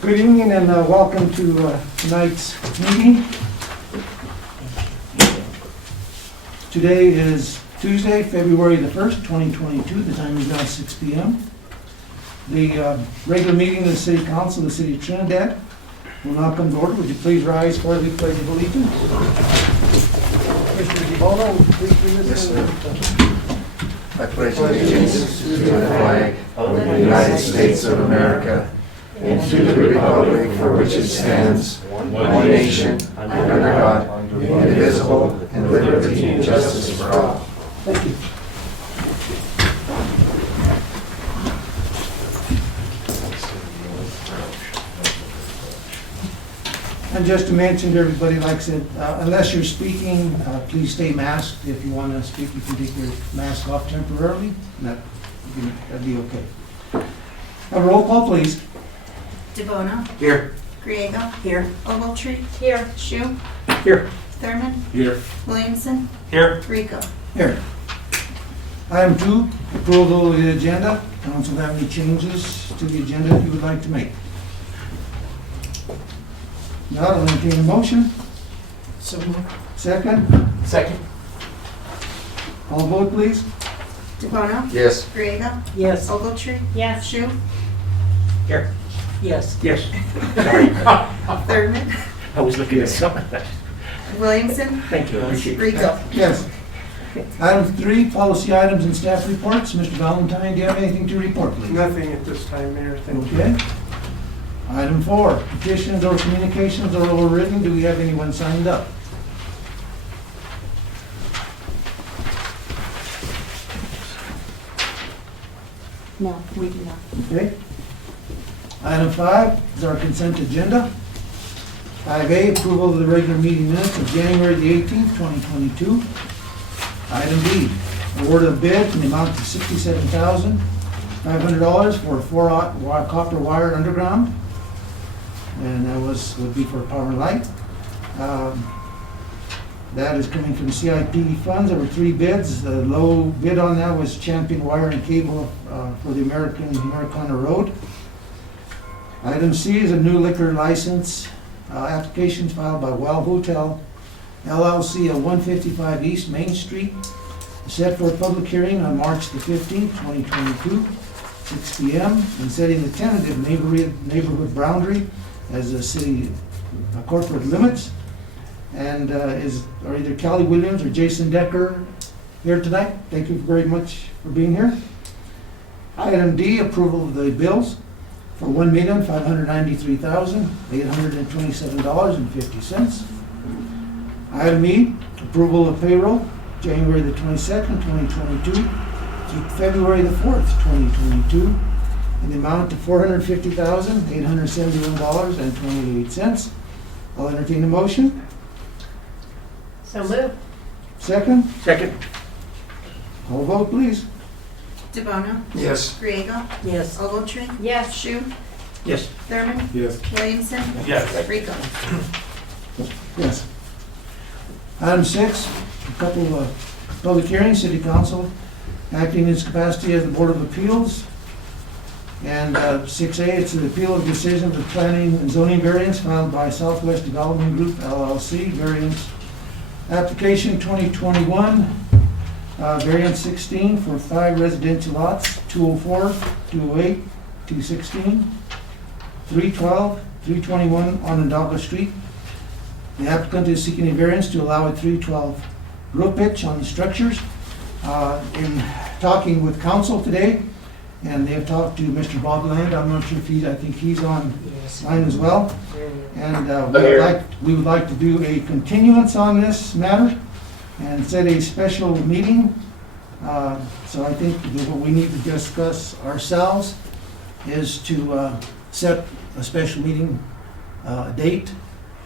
Good evening and welcome to tonight's meeting. Today is Tuesday, February the 1st, 2022. The time is now 6 p.m. The regular meeting of the City Council of the City of Trinidad will now come to order. Would you please rise for the Pledge of Allegiance? Mr. DeBono, please lead us in the I pledge allegiance to the flag of the United States of America and to the republic for which it stands, one nation, under God, indivisible, and liberty and justice for all. Thank you. And just to mention to everybody, like I said, unless you're speaking, please stay masked. If you want to speak, you can take your mask off temporarily. That'd be okay. Have a roll call, please. DeBono. Here. Griego. Here. Ogletree. Here. Shu. Here. Thurman. Here. Williamson. Here. Rico. Here. Item 2, approval of the agenda. Council have any changes to the agenda that you would like to make? Not, I'll entertain a motion. So moved. Second. Second. All vote, please. DeBono. Yes. Griego. Yes. Ogletree. Yes. Shu. Here. Yes. Yes. Thurman. I was looking at something. Williamson. Thank you. Rico. Yes. Item 3, policy items and staff reports. Mr. Valentine, do you have anything to report, please? Nothing at this time, Mayor, thank you. Okay. Item 4, petitions or communications or overridden. Do we have anyone signed up? No, we do not. Okay. Item 5 is our consent agenda. 5A, approval of the regular meeting minutes of January the 18th, 2022. Item B, award of bid in the amount of $67,500 for a 4-aught copper wire underground. And that would be for power and light. That is coming from CIP funds. There were 3 bids. The low bid on that was Champion Wire and Cable for the Americana Road. Item C is a new liquor license application filed by Well Hotel LLC at 155 East Main Street, set for a public hearing on March the 15th, 2022, 6 p.m., and setting the tentative neighborhood boundary as the city corporate limits. And are either Callie Williams or Jason Decker here tonight? Thank you very much for being here. Item D, approval of the bills for $1,593,827.50. Item E, approval of payroll, January the 22nd, 2022 through February the 4th, 2022, in the amount of $450,871.28. I'll entertain a motion. So moved. Second, Second. call vote, please. DeBono. Yes. Griego. Yes. Ogletree. Yes. Shu. Yes. Thurman. Yes. Williamson. Yes. Rico. Yes. Item 6, a couple of public hearings, City Council acting in its capacity as the Board of Appeals. And 6A, it's an appeal of decision of the planning and zoning variance filed by Southwest Development Group LLC, variance application 2021, variance 16 for 5 residential lots, 204, 208, 216, 312, 321 Onondaga Street. The applicant is seeking a variance to allow a 312 roof pitch on the structures. In talking with council today, and they have talked to Mr. Bob Land, I'm not sure if I think he's on line as well. And we would like to do a continuance on this matter and set a special meeting. So I think that what we need to discuss ourselves is to set a special meeting date.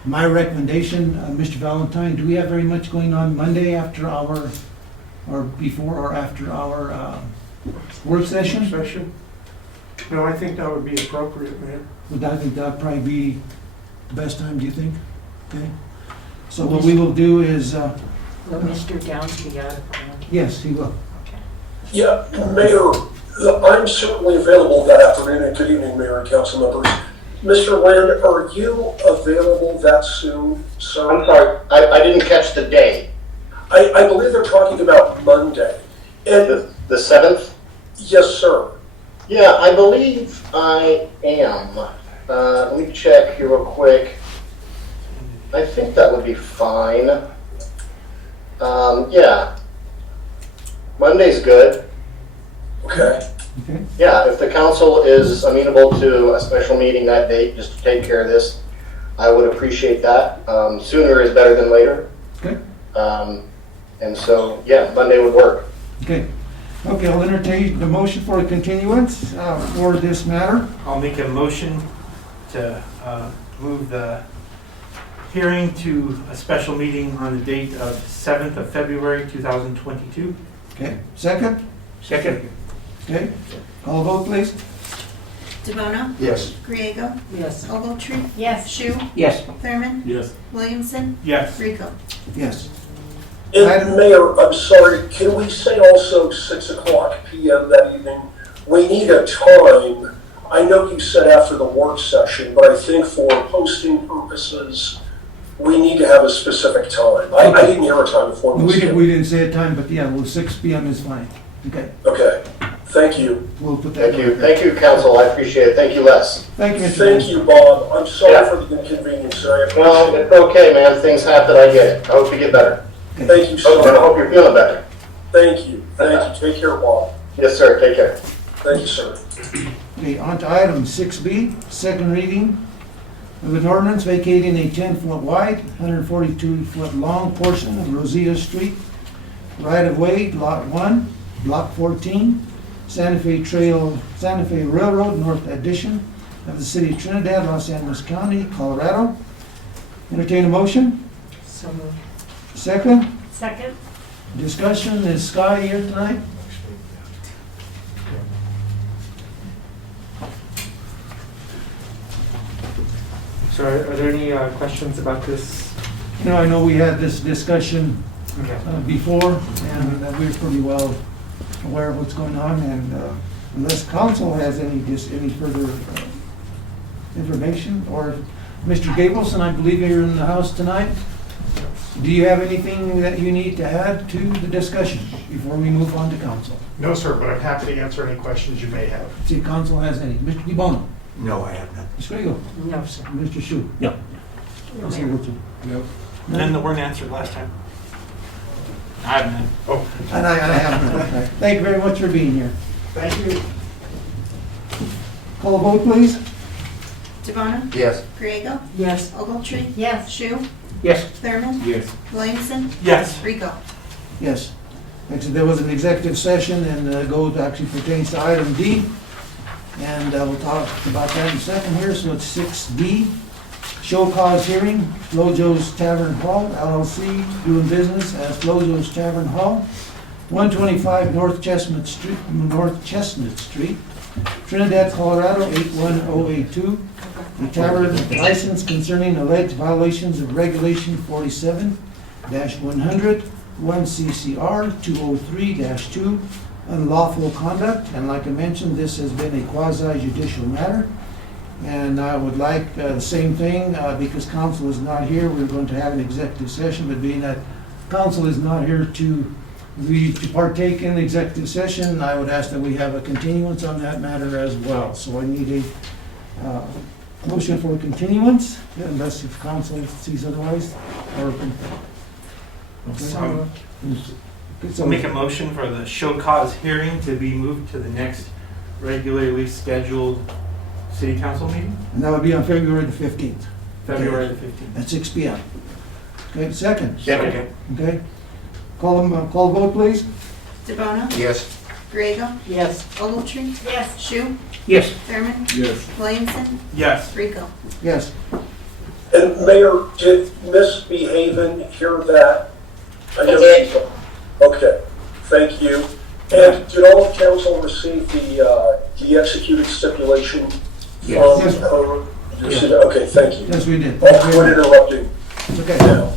My recommendation, Mr. Valentine, do we have very much going on Monday after our, or before or after our work session? No, I think that would be appropriate, Mayor. I think that'd probably be the best time, do you think? Okay. So what we will do is, Will Mr. Downs be out of town? yes, he will. Yeah, Mayor, I'm certainly available that afternoon, and good evening, Mayor and council members. Mr. Lynn, are you available that soon, sir? I'm sorry, I didn't catch the day. I believe they're talking about Monday. And The 7th? yes, sir. Yeah, I believe I am. Let me check here real quick. I think that would be fine. Yeah. Monday's good. Okay. Okay, Yeah, if the council is amenable to a special meeting that date, just to take care of this, I would appreciate that. Sooner is better than later. okay, And so, yeah, Monday would work. okay. Okay, I'll entertain the motion for a continuance for this matter. I'll make a motion to move the hearing to a special meeting on the date of 7th of February 2022. Okay, second? Second. Okay, call a vote, please. DeBono, Yes. Griego, Yes. Ogletree, Yes. Shu, Yes. Thurman, Yes. Williamson, Yes. Rico. Yes. And Mayor, I'm sorry, can we say also 6 o'clock PM that evening? We need a time. I know you said after the work session, but I think for posting purposes, we need to have a specific time. I didn't hear a time before. We didn't say a time, but yeah, well, 6 PM is fine. Okay, Okay, thank you. we'll put that. Thank you, council, I appreciate it. Thank you, Les. Thank you, Mr. Thank Lynn. you, Bob. I'm sorry Yeah. for the inconvenience. I Well, appreciate it. it's okay, man, things happen, I get it. I hope you get better. Thank you so And I much. hope you're feeling better. Thank you. Thank you. Take care, Bob. Yes, sir, take care. Thank you, sir. Okay, on to item 6B, second reading of an ordinance vacating a 10-foot wide, 142-foot long portion of Rosita Street, right-of-way, Lot 1, Block 14, Santa Fe Railroad North Addition of the City of Trinidad, Los Angeles County, Colorado. Entertain a motion? So moved. Second? Second? Discussion, is Sky here tonight? So are there any questions about this? You know, I know we had this discussion Okay. before, and we're pretty well aware of what's going on, and unless council has any further information, or Mr. Gableson, I believe you're in the house tonight. Do you have anything that you need to add to the discussion before we move on to council? No, sir, but I'm happy to answer any questions you may have. See if council has any. Mr. DeBono? No, I have none. Mr. Griego? No, sir. Mr. Shu? No. Council Wilson? None that weren't answered last time. I have none. Oh, And I have none. Thank you very much for being here. thank you. Call a vote, please. DeBono, Yes. Griego, Yes. Ogletree, Yes. Shu, Yes. Thurman, Yes. Williamson, Yes. Rico. Yes. Actually, there was an executive session, and actually pertains to item D. And we'll talk about that in a second here. So it's 6D, show cause hearing, Flojo's Tavern Hall LLC, doing business as Flojo's Tavern Hall, 125 North Chestnut Street, Trinidad, Colorado, 81082. The tavern license concerning alleged violations of Regulation 47-100, 1 CCR 203-2, unlawful conduct. And like I mentioned, this has been a quasi judicial matter. And I would like the same thing, because council is not here, we're going to have an executive session, but being that council is not here to partake in the executive session, I would ask that we have a continuance on that matter as well. So I need a motion for continuance, unless if council sees otherwise, or. So moved. I'll make a motion for the show cause hearing to be moved to the next regularly scheduled city council meeting, And that would be on February the 15th, February the 15th. at 6 PM. Okay, second? Second. Okay. Call vote, please. DeBono, Yes. Griego, Yes. Ogletree, Yes. Shu, Yes. Thurman, Yes. Williamson, Yes. Rico. Yes. And Mayor, did Miss Behaven hear that? I know did. she's- Okay, thank you. And did all of council receive the executed stipulation Yes. from Yes. her? You received it? Okay, thank you. Yes, we did. Oh, quit interrupting Okay. now.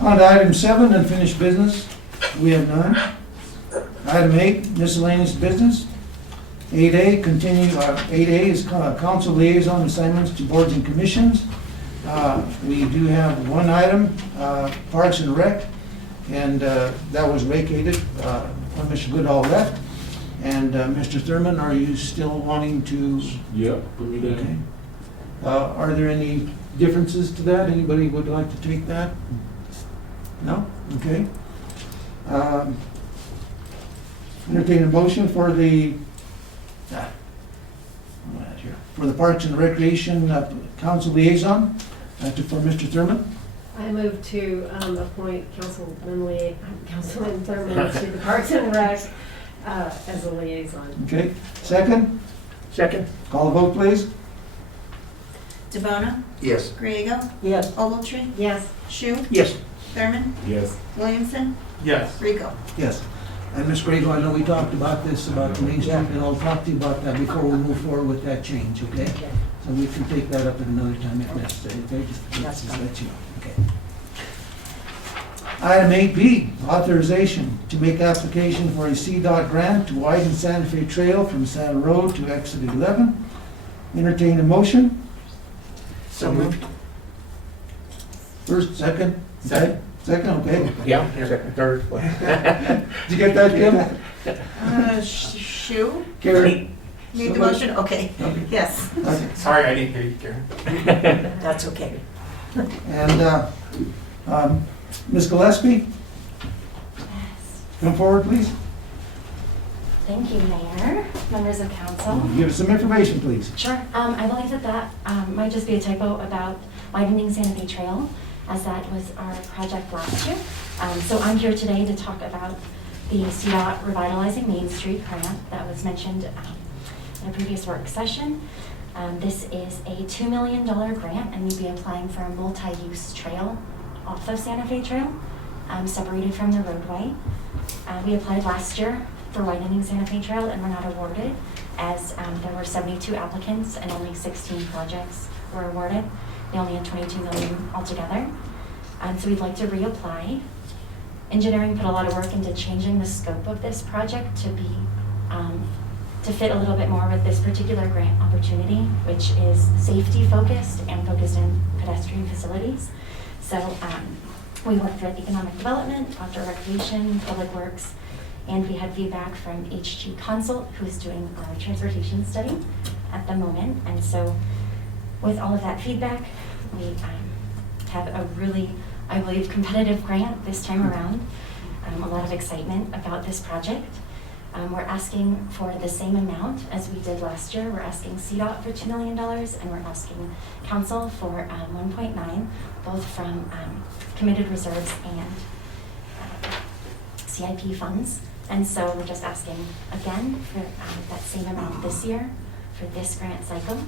On to item 7, unfinished business. We have none. Item 8, miscellaneous business. 8A, continue, 8A is council liaison assignments to boards and commissions. We do have one item, Parks and Rec, and that was vacated when Mr. Goodall left. And Mr. Thurman, are you still wanting to? Yep, put me Okay. down. Are there any differences to that? Anybody would like to take that? No? Okay. Entertain a motion for the, for the Parks and Recreation Council Liaison for Mr. Thurman. I move to appoint Councilman Thurman to the Parks and Rec as a liaison. Okay. Second? Second? Call the vote, please. DeBona, Yes. Griego, Yes. Ogletree, Yes. Shu, Yes. Thurman, Yes. Williamson, Yes. Rico. Yes. And Ms. Grego, I know we talked about this, about the Main Street, and I'll talk to you about that before we move forward with that change, okay? Okay. So we can take that up at another time if necessary, okay? That's Just fine. let you know, okay? Item 8B, authorization to make application for a CDOT grant to widen Santa Fe Trail from Santa Road to exit 11. Entertain a motion. So moved. First, second? Second. Second, okay. Yeah, second, third. Did you get that, Kim? Shu, Carrie? made the motion, okay, yes. Okay. Sorry, I didn't hear you, Karen. That's okay. And Ms. Gillespie, come forward, please. Thank you, Mayor, members of council. Give us some information, please. Sure. I believe that might just be a typo about widening Santa Fe Trail, as that was our project last year. So I'm here today to talk about the CDOT Revitalizing Main Street grant that was mentioned in a previous work session. This is a $2 million grant, and we'd be applying for a multi-use trail off of Santa Fe Trail, separated from the roadway. We applied last year for widening Santa Fe Trail and were not awarded, as there were 72 applicants and only 16 projects were awarded. They only had 22 million altogether. So we'd like to reapply. Engineering put a lot of work into changing the scope of this project to be to fit a little bit more with this particular grant opportunity, which is safety focused and focused in pedestrian facilities. So we worked with economic development, outdoor recreation, public works, and we had feedback from HG Consult, who's doing our transportation study at the moment. And so with all of that feedback, we have a really, I believe, competitive grant this time around. A lot of excitement about this project. We're asking for the same amount as we did last year. We're asking CDOT for $2 million, and we're asking Council for 1.9, both from committed reserves and CIP funds. And so we're just asking again for that same amount this year for this grant cycle.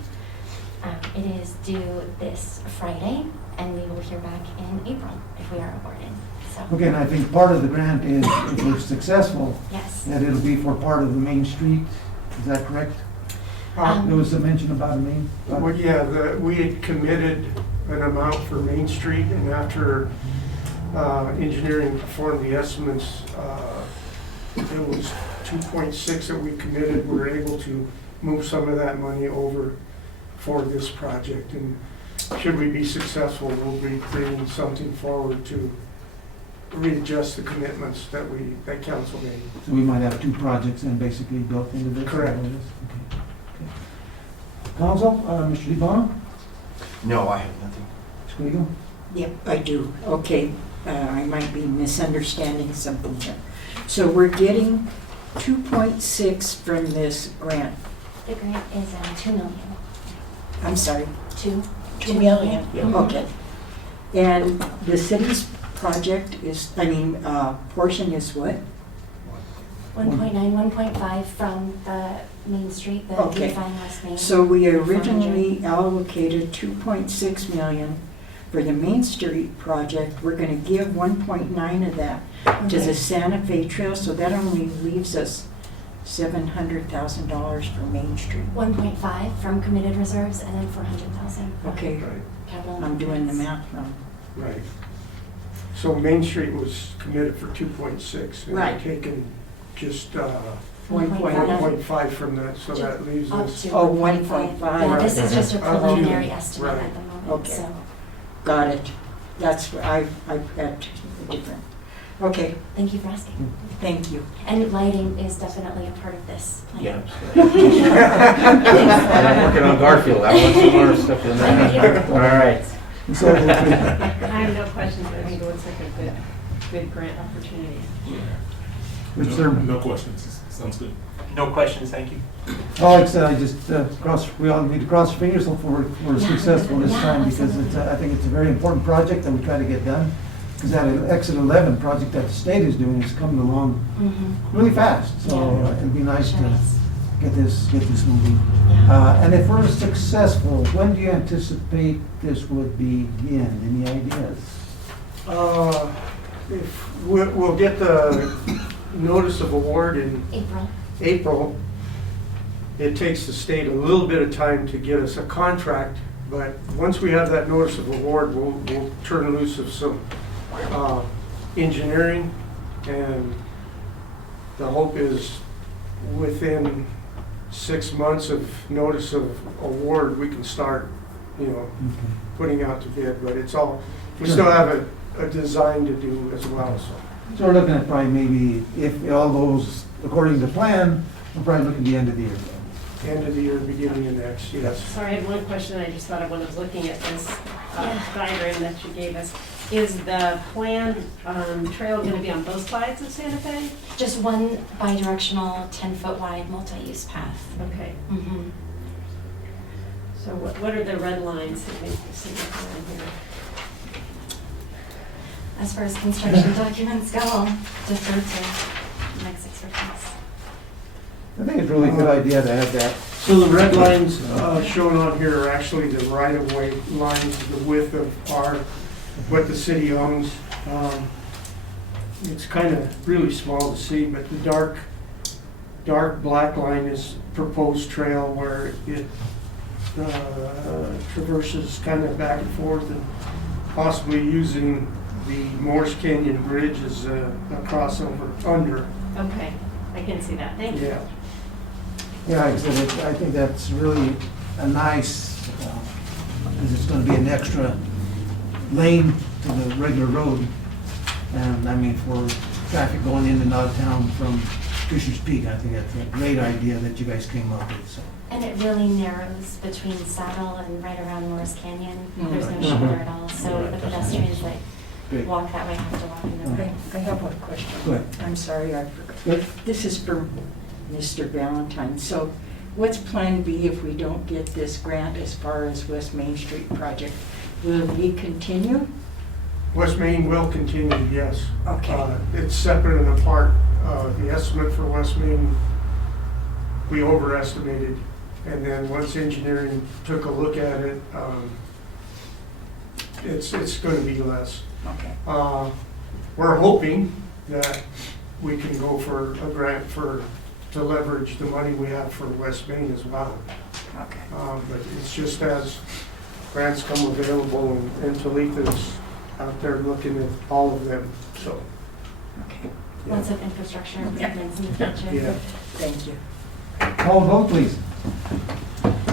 It is due this Friday, and we will hear back in April if we are awarded. So, Okay, and I think part of the grant is, if we're successful, yes. that it'll be for part of the Main Street. Is that correct? There was a mention about a main. Well, yeah, we had committed an amount for Main Street, and after engineering performed the estimates, it was 2.6 that we committed. We were able to move some of that money over for this project, and should we be successful, we'll be bringing something forward to readjust the commitments that council made. So we might have two projects then basically built into this? Correct. Okay. Okay. Council, Mr. DeBona? No, I have nothing. Ms. Griego? Yep, I do. Okay, I might be misunderstanding something here. So we're getting 2.6 from this grant. The grant is 2 million. I'm sorry, 2 2 million? Yeah. Okay. And the city's project is, portion is what? 1.9, 1.5 from the Main Street, the Okay. beautifying West Main. So we originally allocated 2.6 million for the Main Street project. We're gonna give 1.9 of that to the Santa Fe Trail, so that only leaves us $700,000 for Main Street. 1.5 from committed reserves and then 400,000 from Okay, Right. capital. I'm doing the improvements. math wrong. Right. So Main Street was committed for 2.6, and Right. we're taking just 1.5 from that, so that leaves Up us. to Oh, 1.5. 1.5. Yeah, this is just a Right. preliminary estimate Right. at the moment, Okay. so. Got it. That's, I had different. Okay, Thank you for asking. thank you. And lighting is definitely a part of this plan. Yeah. I'm working on Garfield, I want some more stuff in Thank you. there. All right. So, I have no questions, I think it looks like a good grant opportunity. Mr. Thurman. No questions. Sounds good. No questions, thank you. Oh, it's, we all need to cross our fingers, hopefully we're successful this Yeah, time, because absolutely. it's, I think it's a very important project that we try to get done. Because that Exit 11 project that the state is doing is coming along Mhm. really fast, so Yeah. it'd be nice to Nice. get this moving. Yeah. And if we're successful, when do you anticipate this would begin? Any ideas? If we'll get the notice of award in April. April. It takes the state a little bit of time to get us a contract, but once we have that notice of award, we'll turn loose of some engineering, and the hope is within 6 months of notice of award, we can start, putting out to bid, but it's all, we still have a design to do as well, so. So we're looking at probably maybe, if it all goes according to plan, we're probably looking at the end of the year. End of the year, beginning of next, yes. Sorry, I had one question I just thought of when I was looking at this diagram that you gave us. Is the planned trail going to be on both sides of Santa Fe? Just one bi-directional, 10-foot wide, multi-use path. Okay, Mhm. so what are the red lines that make you see here? As far as construction documents go, I'll defer to next expertise. I think it's a really good idea to have that. So the red lines shown on here are actually the right-of-way lines, the width of what the city owns. It's kind of really small to see, but the dark black line is proposed trail where it traverses kind of back and forth, and possibly using the Morris Canyon Bridge as a crossover under. Okay, I can see that, thank you. Yeah. Yeah, like I said, I think that's really a nice, because it's gonna be an extra lane to the regular road. And I mean, for traffic going in and out of town from Fisher's Peak, I think that's a great idea that you guys came up with, so. And it really narrows between Saddle and right around Morris Canyon. There's no Mhm. shoulder at all, so the pedestrians that Great. walk that way have to walk in the I right. I have one question. Go ahead. I'm sorry, I forgot. Good. This is for Mr. Valentine. So what's plan B if we don't get this grant as far as West Main Street project? Will we continue? West Main will continue, yes. Okay. It's separate and apart. The estimate for West Main, we overestimated. And then once engineering took a look at it, it's going to be less. Okay. We're hoping that we can go for a grant to leverage the money we have for West Main as well. Okay. But it's just as grants come available, and Talitha's out there looking at all of them, so. Okay. Lots of infrastructure improvements in the future. Yeah. Thank you. Call vote, please.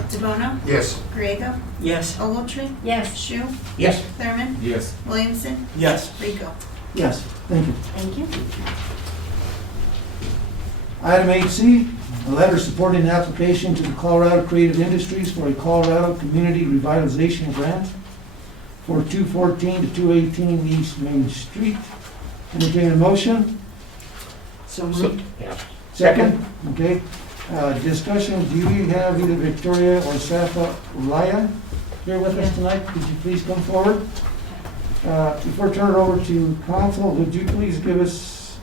DeBono? Yes. Griego? Yes. Ogletree? Yes. Shu? Yes. Thurman? Yes. Williamson? Yes. Rico? Yes, thank you. Thank you. Item 8C, a letter supporting the application to the Colorado Creative Industries for a Colorado Community Revitalization Grant for 214 to 218 East Main Street. Entertain a motion? So moved. Yeah. Second? Okay. Discussion, do we have either Victoria or Safa Raya here with us tonight? Could you please come forward? Before I turn it over to council, would you please give us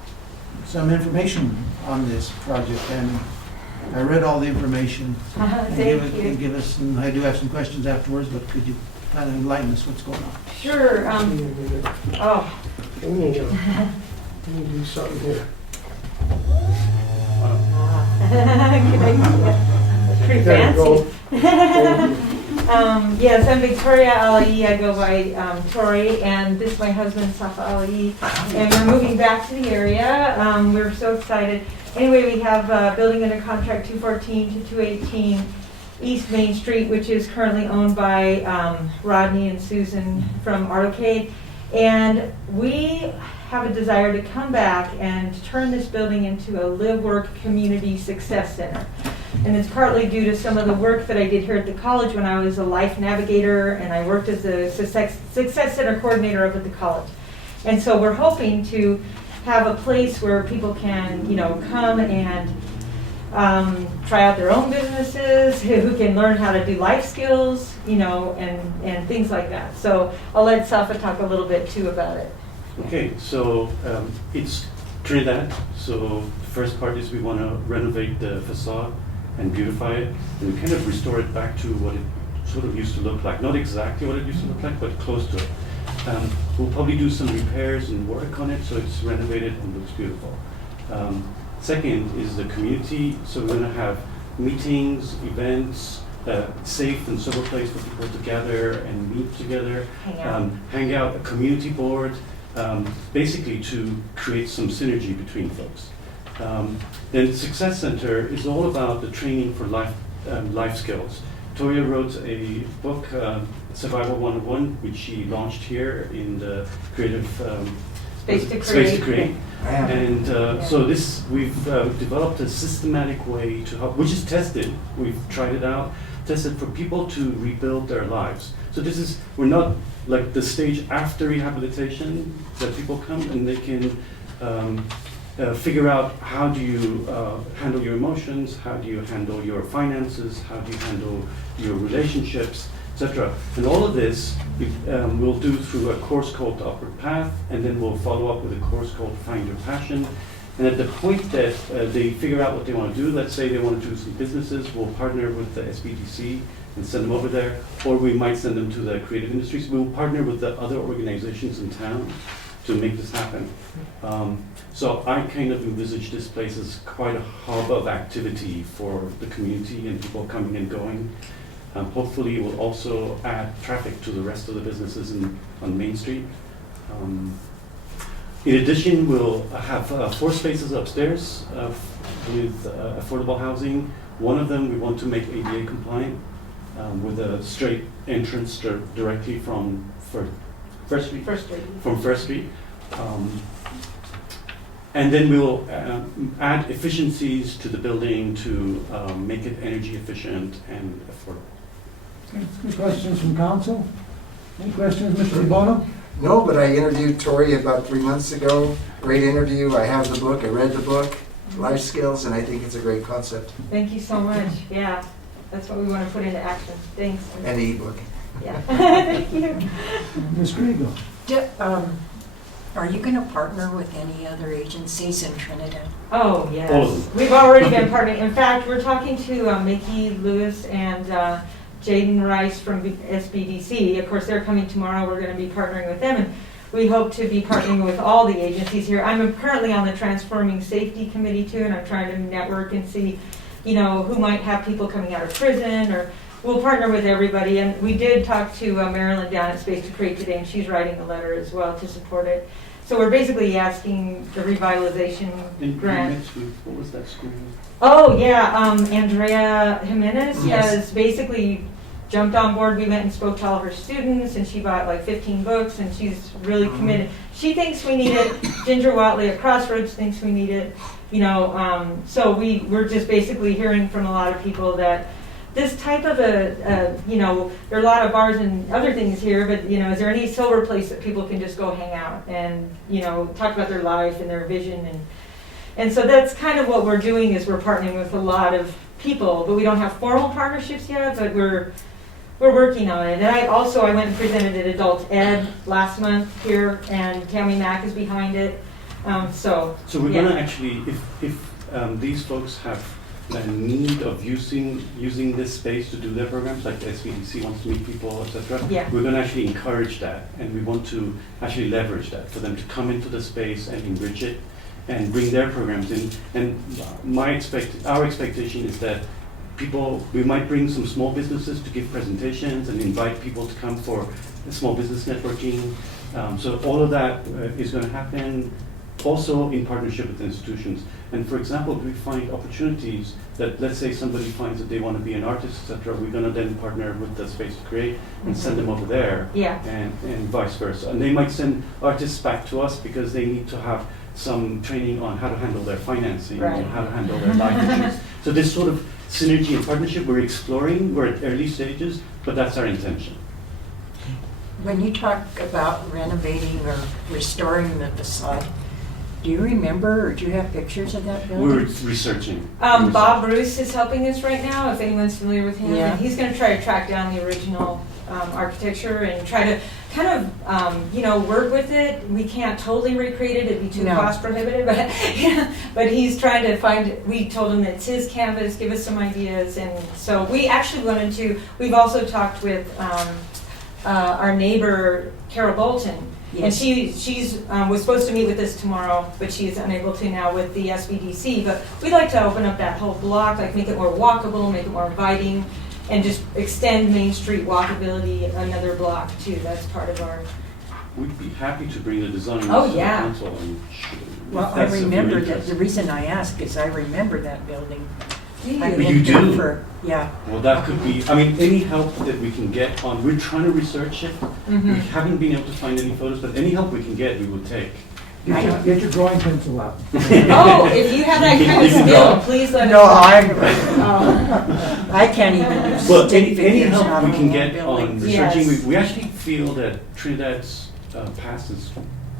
some information on this project? And I read all the information. And give us, and I do have some questions afterwards, but could you kind of enlighten us what's going on? Sure, Let me do something here. Good idea. Pretty There you go. fancy. Yes, I'm Victoria Ali. I go by Tori, and this is my husband, Safa Ali. And we're moving back to the area. We're so excited. Anyway, we have building under contract 214 to 218 East Main Street, which is currently owned by Rodney and Susan from Artocade. And we have a desire to come back and turn this building into a live-work community success center. And it's partly due to some of the work that I did here at the college when I was a life navigator, and I worked as a success center coordinator up at the college. And so we're hoping to have a place where people can, come and try out their own businesses, who can learn how to do life skills, and things like that. So I'll let Safa talk a little bit too about it. Okay, so it's Trinidad. So the first part is we want to renovate the facade and beautify it, and we kind of restore it back to what it sort of used to look like. Not exactly what it used to look like, but close to it. We'll probably do some repairs and work on it so it's renovated and looks beautiful. Second is the community. So we're going to have meetings, events, safe and sober place for people to gather and meet together, hang out, a community board, basically to create some synergy between folks. Then the Success Center is all about the training for life skills. Toya wrote a book, Survival 101, which she launched here in the creative Space to Create. And so we've developed a systematic way to help, which is tested. We've tried it out, tested for people to rebuild their lives. So we're not like the stage after rehabilitation that people come and they can figure out how do you handle your emotions, how do you handle your finances, how do you handle your relationships, etc. And all of this we'll do through a course called The Upward Path, and then we'll follow up with a course called Find Your Passion. And at the point that they figure out what they want to do, let's say they want to do some businesses, we'll partner with the SBDC and send them over there, or we might send them to the creative industries. We'll partner with the other organizations in town to make this happen. So I kind of envisage this place as quite a hub of activity for the community and people coming and going. Hopefully it will also add traffic to the rest of the businesses on Main Street. In addition, we'll have 4 spaces upstairs with affordable housing. One of them we want to make ADA compliant with a straight entrance directly from First Street. From First Street. And then we'll add efficiencies to the building to make it energy efficient and affordable. Any questions from council? Any questions, Mr. DeBono? No, but I interviewed Tori about 3 months ago. Great interview. I have the book. I read the book, Life Skills, and I think it's a great concept. Thank you so much. Yeah, that's what we want to put into action. Thanks. And the e-book. Yeah. Thank you. Ms. Griego? Are you going to partner with any other agencies in Trinidad? Oh, yes. We've already been partnering. In fact, we're talking to Mickey Lewis and Jaden Rice from SBDC. Of course, they're coming tomorrow. We're going to be partnering with them. And we hope to be partnering with all the agencies here. I'm currently on the Transforming Safety Committee, too, and I'm trying to network and see, who might have people coming out of prison, or we'll partner with everybody. And we did talk to Marilyn down at Space to Create today, and she's writing a letter as well to support it. So we're basically asking the revitalization grant. What was that school? Oh, yeah, Andrea Jimenez has basically jumped on board. We went and spoke to all of her students, and she bought like 15 books, and she's really committed. She thinks we need it. Ginger Watley at Crossroads thinks we need it. So we're just basically hearing from a lot of people that this type of there are a lot of bars and other things here, but, is there any sober place that people can just go hang out and, talk about their life and their vision? And so that's kind of what we're doing, is we're partnering with a lot of people, but we don't have formal partnerships yet, but we're working on it. And I went and presented at Adult Ed last month here, and Tammy Mack is behind it. So we're going to actually, if these folks have a need of using this space to do their programs, like the SVDC wants to meet people, etc. We're going to actually encourage that, and we want to actually leverage that for them to come into the space and enrich it and bring their programs in. And our expectation is that people, we might bring some small businesses to give presentations and invite people to come for small business networking. So all of that is going to happen also in partnership with institutions. And for example, we find opportunities that, let's say somebody finds that they want to be an artist, etc., we're going to then partner with the Space to Create and send them over there, Yeah. and vice versa. And they might send artists back to us because they need to have some training on how to handle their financing, Right. and how to handle their life issues. So this sort of synergy and partnership we're exploring, we're at early stages, but that's our intention. When you talk about renovating or restoring the facade, do you remember or do you have pictures of that building? We're researching. Bob Bruce is helping us right now, if anyone's familiar with him. Yeah. And he's going to try to track down the original architecture and try to kind of, work with it. We can't totally recreate it, it'd be too No. cost prohibitive, but he's trying to find, we told him it's his canvas, give us some ideas. And so we actually we've also talked with our neighbor, Carol Bolton. And Yes. she's was supposed to meet with us tomorrow, but she is unable to now with the SBDC. But we'd like to open up that whole block, like make it more walkable, make it more inviting, and just extend Main Street walkability another block too. That's part of our. We'd be happy to bring the design Oh, to the yeah. council and Well, I that's of your remember that, interest. the reason I ask is I remember that building. Do you? I You lived there do? for- Yeah, Well, that could be, I mean, any help that we can get on, we're trying to research it. We haven't been able to find any photos, but any help we can get, we will take. Get your drawing pencil out. Oh, if you have that kind of You can skill, draw. please let us no, know. I can't even do But stick any figures help on we can the get building. on researching, Yes. we actually feel that Trinidad's past is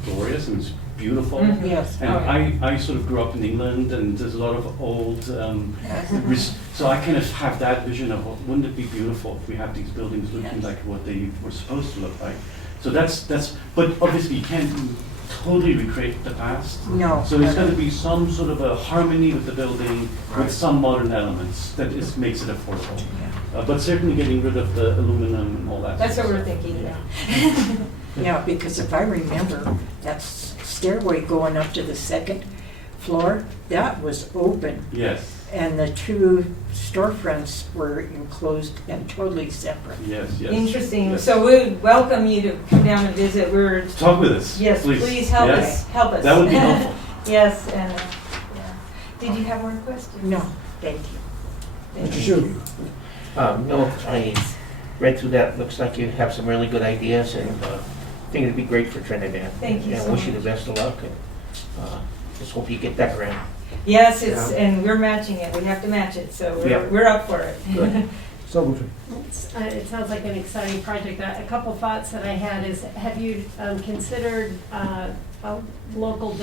glorious and it's beautiful. Mhm. Yes. And Oh, yeah. I sort of grew up in England, and there's a lot of old, so I kind of have that vision of wouldn't it be beautiful if we have these buildings looking Yes. like what they were supposed to look like. So that's, but obviously you can't totally recreate the past. No. So there's going to be some sort of a harmony with the building, with some modern elements that makes it affordable. But certainly getting rid of the aluminum and all that. That's sort what of we're stuff. thinking, yeah. Yeah, because if I remember, that stairway going up to the second floor, that was open. Yes, And the two storefronts were enclosed and totally separate. yes, yes. Interesting. yes. So we welcome you to come down and visit. We're Talk with us. yes, please help Yes. us. Help us. That would be helpful. Yes, and yeah. Did you have more questions? No, thank you. Thank Mr. you. Shu. No, I read through that, looks like you have some really good ideas, and I think it'd be great for Trinidad. Thank you And so wish you the much. best of luck, and just hope you get that grant. Yes, and we're matching it. We have to match it, so Yeah. we're up for it. Good. Subtlety. It sounds like an exciting project. A couple thoughts that I had is, have you considered a local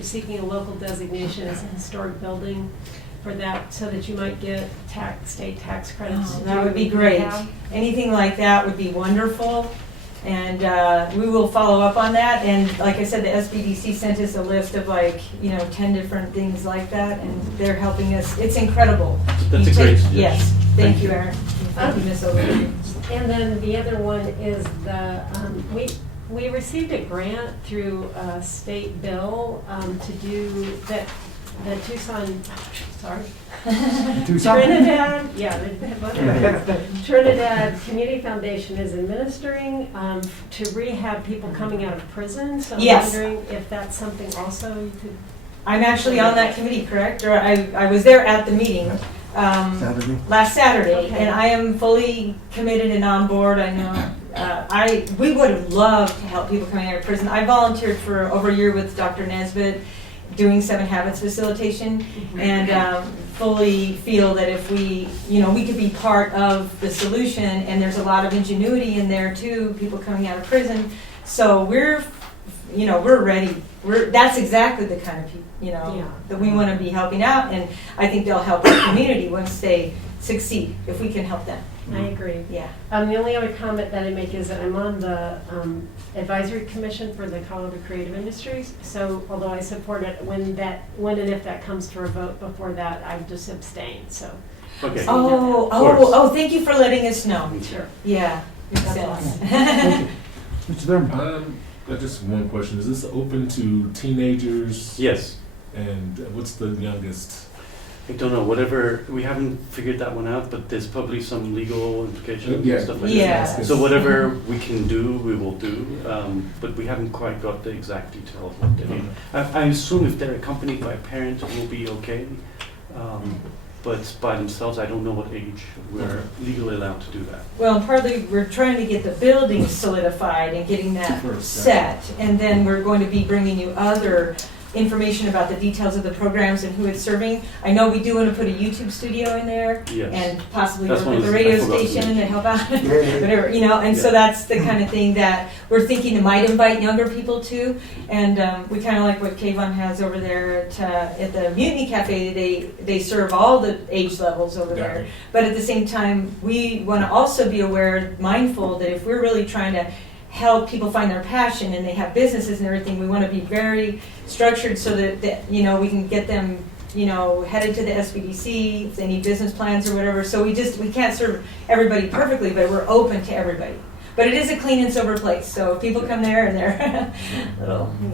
seeking a local designation as a historic building for that, so that you might get state tax credits? Oh, to that do would be what you great. have? Anything like that would be wonderful. And we will follow up on that. And like I said, the SBDC sent us a list of 10 different things like that, and they're helping us. It's incredible. That's You a great take- suggestion. Yes, thank you, Erin. Thank you, Ms. O'Leary. And then the other one is we received a grant through a state bill to do the Tucson, sorry. Tucson? Trinidad, Trinidad Community Foundation is administering to rehab people coming out of prison. So I'm Yes. wondering if that's something also you could. I'm actually on that committee, correct? Or I was there at the meeting Saturday. last Saturday, Okay. and I am fully committed and on board. I know we would have loved to help people coming out of prison. I volunteered for over a year with Dr. Nesbitt doing 7 Habits facilitation, and fully feel that if we could be part of the solution, and there's a lot of ingenuity in there too, people coming out of prison. So we're ready. That's exactly the kind of people, that we want to be helping out, and I think they'll help the community once they succeed, if we can help them. I agree. Yeah. The only other comment that I make is that I'm on the advisory commission for the Colorado Creative Industries. So although I support it, when and if that comes to a vote before that, I just abstain. So. Okay. Oh, thank you for letting us know. Sure. Yeah. Makes sense. Mr. Thurman. Just one question. Is this open to teenagers? Yes. And what's the youngest? I don't know, whatever, we haven't figured that one out, but there's probably some legal implications Yeah. and stuff like Yeah. that. So whatever we can do, we will do, but we haven't quite got the exact details of what they need. I assume if they're accompanied by a parent, it will be okay. But by themselves, I don't know what age we're legally allowed to do that. Well, partly we're trying to get the building solidified and getting that set. And then we're going to be bringing you other information about the details of the programs and who it's serving. I know we do want to put a YouTube studio in there Yes. and possibly That's work one with of the the- I radio forgot to station to mention. help out, Yeah. whatever, you know, and so Yeah. that's the kind of thing that we're thinking it might invite younger people to. And we kind of like what Kayvon has over there at the Mutiny Cafe. They serve all the age levels over there. But at the same time, we want to also be aware, mindful that if we're really trying to help people find their passion and they have businesses and everything, we want to be very structured so that you know, we can get them, you know, headed to the SBDC if they need business plans or whatever. So we can't serve everybody perfectly, but we're open to everybody. But it is a clean and sober place, so if people come there and they're little, you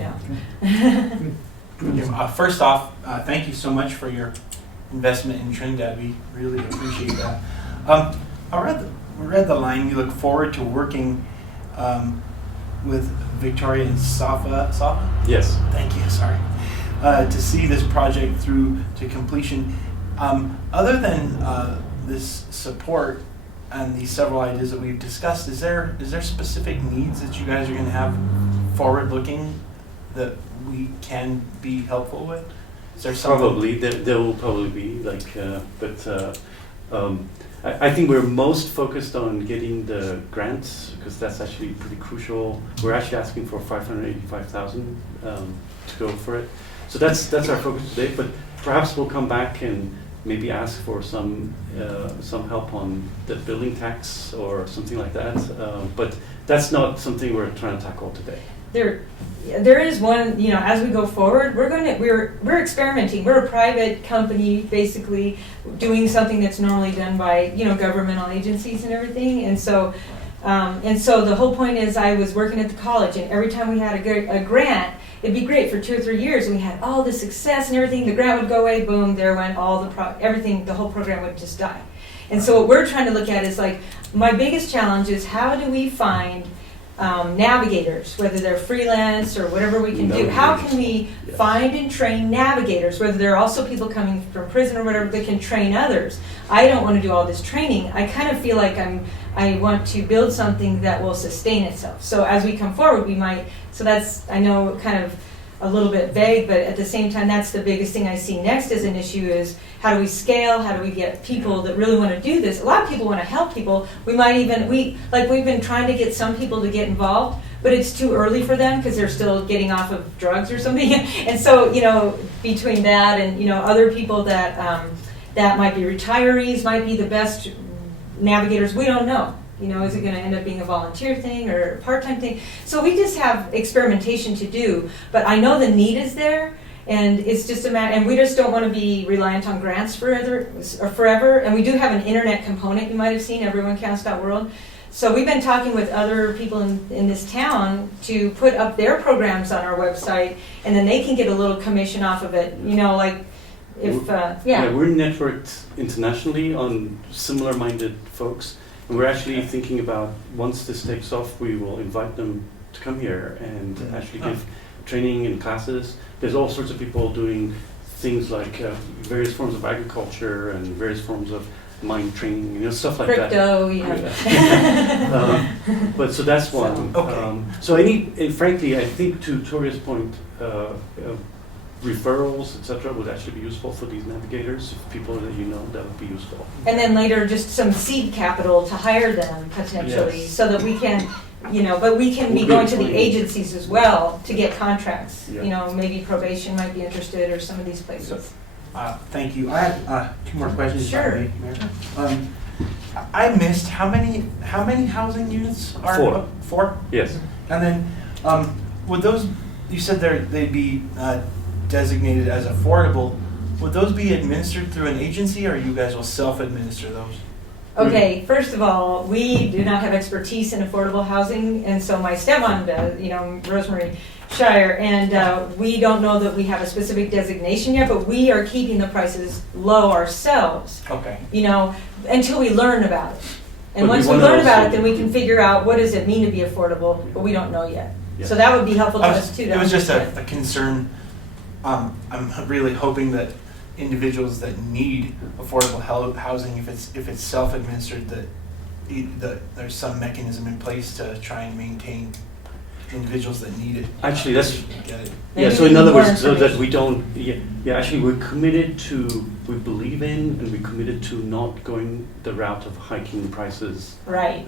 know. First off, thank you so much for your investment in Trinidad. We really appreciate that. I read the line, you look forward to working with Victoria and Safa? Yes. Thank you, sorry. To see this project through to completion. Other than this support and the several ideas that we've discussed, is there specific needs that you guys are going to have forward-looking that we can be helpful with? Is there some? Probably, there will probably be, I think we're most focused on getting the grants, because that's actually pretty crucial. We're actually asking for $585,000 to go for it. So that's our focus today, but perhaps we'll come back and maybe ask for some help on the building tax or something like that. But that's not something we're trying to tackle today. There is one, you know, as we go forward, we're experimenting. We're a private company, basically doing something that's normally done by, you know, governmental agencies and everything. And so the whole point is, I was working at the college, and every time we had a grant, it'd be great for 2 or 3 years, and we had all the success and everything. The grant would go away, boom, there went all everything. The whole program would just die. And so what we're trying to look at is, like, my biggest challenge is, how do we find navigators, whether they're freelance or whatever we can do. How can we find and train navigators, whether they're also people coming from prison or whatever, that can train others? I don't want to do all this training. I kind of feel like I want to build something that will sustain itself. So as we come forward, we might, so that's, I know, kind of a little bit vague, but at the same time, that's the biggest thing I see next as an issue is, how do we scale? How do we get people that really want to do this? A lot of people want to help people. We might even, we've been trying to get some people to get involved, but it's too early for them because they're still getting off of drugs or something. And so, you know, between that and, you know, other people that might be retirees, might be the best navigators, we don't know. You know, is it going to end up being a volunteer thing or a part-time thing? So we just have experimentation to do, but I know the need is there. And it's just a matter, and we just don't want to be reliant on grants forever. And we do have an internet component, you might have seen, everyonecounts.world. So we've been talking with other people in this town to put up their programs on our website, and then they can get a little commission off of it. You know, like if, Yeah, we're networked internationally on similar-minded folks. And we're actually thinking about, once this takes off, we will invite them to come here and actually give training and classes. There's all sorts of people doing things like various forms of agriculture and various forms of mind training, you know, stuff like crypto, that. You know. But so that's one. Okay. Frankly, I think to Toria's point, referrals, etc., would actually be useful for these navigators. If people that you know, that would be useful. And then later, just some seed capital to hire them potentially, Yes. so that we can, you know, but we can be going to the agencies as well to get contracts. Yeah. You know, maybe probation might be interested, or some of these places. Thank you. I have 2 more questions. Sure. if I may, Mayor. I missed, how many housing units are? 4. 4? Yes. And then, would those, you said they'd be designated as affordable, would those be administered through an agency, or you guys will self-administer those? Okay, first of all, we do not have expertise in affordable housing, and so my stepmom does, you know, Rosemary, Shire, and we don't know that we have a specific designation yet, but we are keeping the prices low ourselves, Okay. you know, until we learn about it. And But we once we wanna learn about also- it, then we can figure out what does it mean to be affordable, but we don't know yet. Yeah. So that would be helpful to us too. to It was just understand. a concern. I'm really hoping that individuals that need affordable housing, if it's self-administered, that there's some mechanism in place to try and maintain individuals that need it. Actually, that's, Get it. yeah, Maybe so we in need other more words, so that information. we don't, yeah, actually, we're committed to, we believe in, and we're committed to not going the route of hiking prices Right.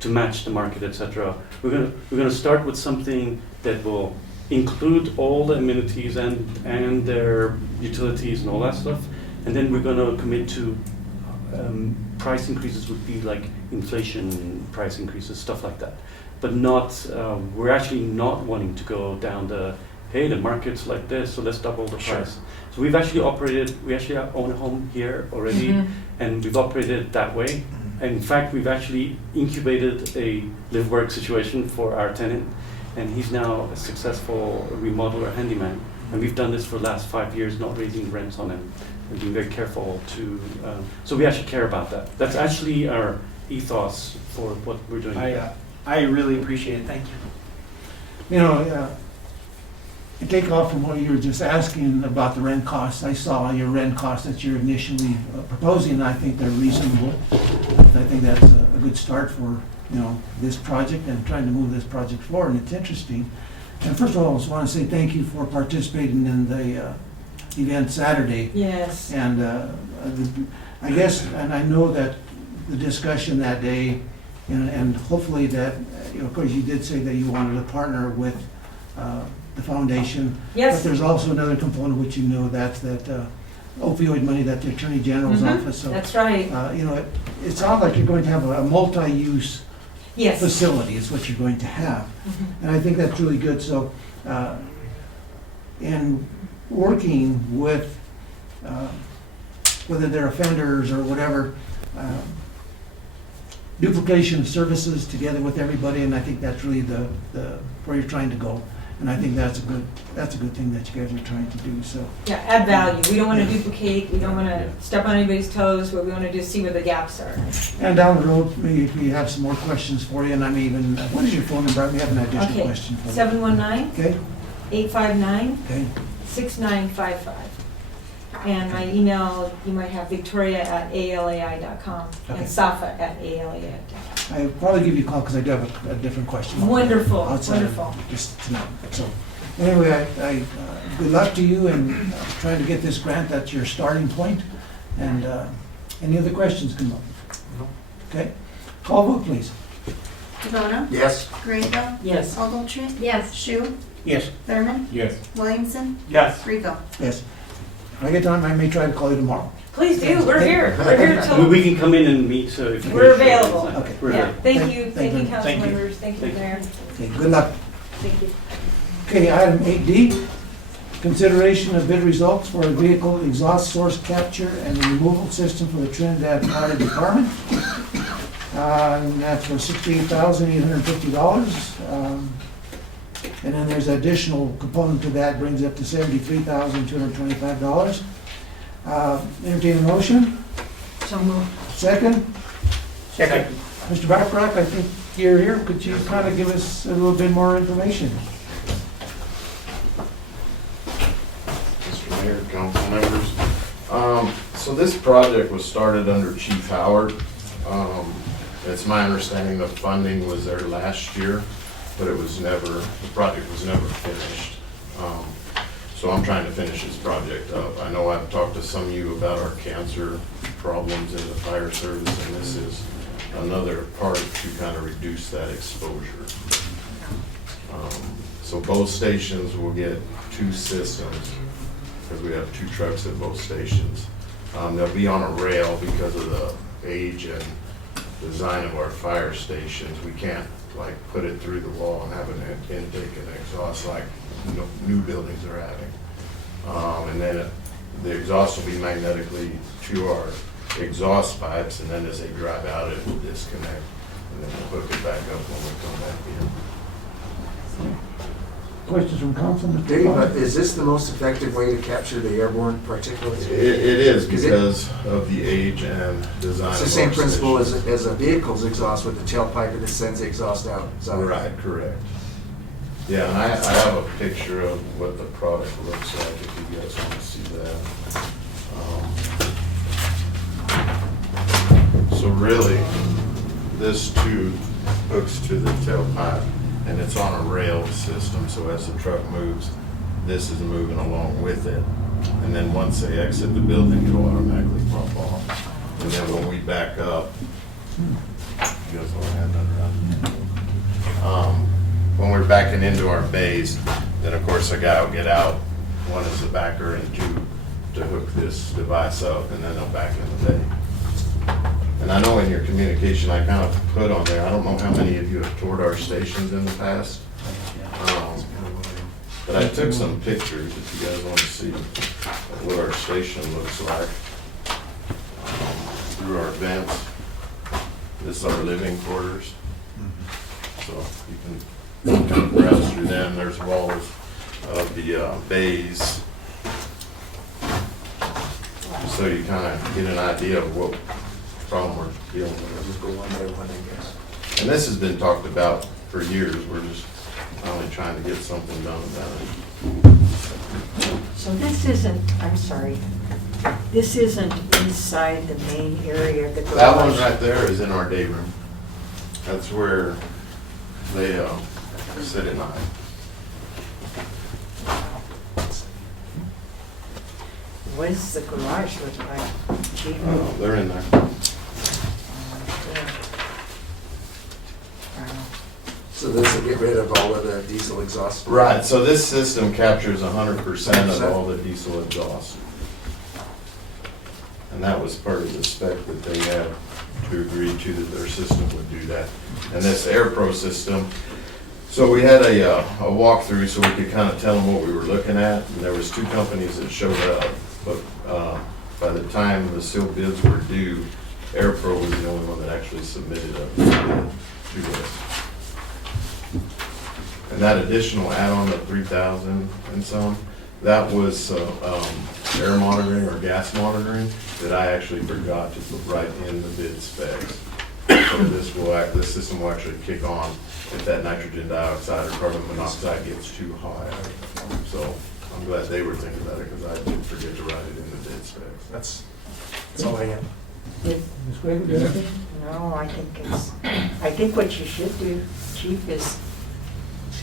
to match the market, etc. We're gonna start with something that will include all the amenities and their utilities and all that stuff, and then we're gonna commit to price increases would be like inflation price increases, stuff like that. But not, we're actually not wanting to go down the, hey, the market's like this, so let's double the Sure. price. So we actually own a home here already, Mhm. and we've operated it that way. In fact, we've actually incubated a live-work situation for our tenant, and he's now a successful remodeler handyman. And we've done this for the last 5 years, not raising rents on him, and being very careful to, so we actually care about that. That's actually our ethos for what we're doing. I really appreciate it. Thank you. You know, to take off from what you were just asking about the rent costs, I saw your rent costs that you're initially proposing, and I think they're reasonable. I think that's a good start for, you know, this project and trying to move this project forward, and it's interesting. And first of all, I just want to say thank you for participating in the event Saturday. Yes. And I guess, and I know that the discussion that day, and hopefully that, you know, of course, you did say that you wanted to partner with the foundation. Yes. But there's also another component which you know, that's that opioid money that the Attorney General's Mhm. office. So, That's right. you know, it sounds like you're going to have a multi-use Yes. facility is what you're going to have. Mhm. And I think that's really good. So, in working with, whether they're offenders or whatever, duplication of services together with everybody, and I think that's really the where you're trying to go. And I think that's a good thing that you guys are trying to do. So, Yeah, add value. We don't want to duplicate, we don't want to step on anybody's toes, what we want to do is see where the gaps are. and down the road, maybe if we have some more questions for you, and I may even, what is your phone number? I may have an additional Okay, question for you. 719 Okay, 859 okay. 6955. And my email, you might have victoria@alai.com Okay. and safa@alai.com. I'll probably give you a call because I do have a different question. Wonderful, Outside of wonderful. just tonight. So, anyway, good luck to you in trying to get this grant. That's your starting point. And any other questions come up? Okay, call vote, please. DeBono? Yes. Graybill? Yes. Ogletree? Yes. Shu? Yes. Thurman? Yes. Williamson? Yes. Rico? Yes. If I get time, I may try to call you tomorrow. Please do, we're here. We're here We till, can come in and meet, so if you. We're available. Okay. We're yeah, available. thank Thank- you, thank thank you, you. council Thank you. members, thank you, Thank you. Mayor. Okay, good luck. Thank you. Okay, item 8D, consideration of bid results for a vehicle exhaust source capture and removal system for the Trinidad Fire Department. And that's for $68,850. And then there's an additional component to that, brings it up to $73,225. Entertain a motion? So moved. Second? Second. Mr. Bacharach, I think you're here. Could you kind of give us a little bit more information? Mr. Mayor, council members. So this project was started under Chief Howard. It's my understanding the funding was there last year, but the project was never finished. So I'm trying to finish this project up. I know I've talked to some of you about our cancer problems in the fire service, and this is another part to kind of reduce that exposure. So both stations will get 2 systems, because we have 2 trucks at both stations. They'll be on a rail because of the age and design of our fire stations. We can't like put it through the wall and have an intake and exhaust like new buildings are having. And then the exhaust will be magnetically to our exhaust pipes, and then as they drive out, it will disconnect, and then we'll hook it back up when we come back in. questions from council? Mr. Dave, Bond? is this the most effective way to capture the airborne particulates? It is because of the age and design. It's the of same our principle stations. as a vehicle's exhaust with the tailpipe and it sends the exhaust out. Right, correct. Yeah, and I have a picture of what the product looks like if you guys want to see that. So really, this tube hooks to the tailpipe and it's on a rail system, so as the truck moves, this is moving along with it. And then once they exit the building, it'll automatically pump off. And then when we back up, you guys want to have that around? When we're backing into our bays, then of course a guy will get out, one is the backer and two to hook this device up, and then they'll back in the bay. And I know in your communication, I kind of put on there, I don't know how many of you have toured our stations in the past. But I took some pictures if you guys want to see what our station looks like through our vents. This is our living quarters. So you can kind of browse through them. There's walls of the bays. So you kind of get an idea of what problem we're dealing with. Just go one by one, I guess. And this has been talked about for years. We're just finally trying to get something done about it. So this isn't, I'm sorry, this isn't inside the main area of the garage? That one right there is in our day room. That's where they sit at night. What does the garage look like? Chief? Oh, they're in there. So this will get rid of all of the diesel exhaust? Right, so this system captures 100% of all the diesel exhaust. And that was part of the spec that they had to agree to, that their system would do that. And this AirPro system, so we had a walkthrough so we could kind of tell them what we were looking at, and there was 2 companies that showed up, but by the time the sealed bids were due, AirPro was the only one that actually submitted a bid to us. And that additional add-on of 3,000 and some, that was air monitoring or gas monitoring that I actually forgot to put right in the bid specs. So this system will actually kick on if that nitrogen dioxide or carbon monoxide gets too high. So I'm glad they were thinking about it because I did forget to write it in the bid specs. That's all I have. Ms. Quayle, do you have anything? No, I think what you should do, Chief, is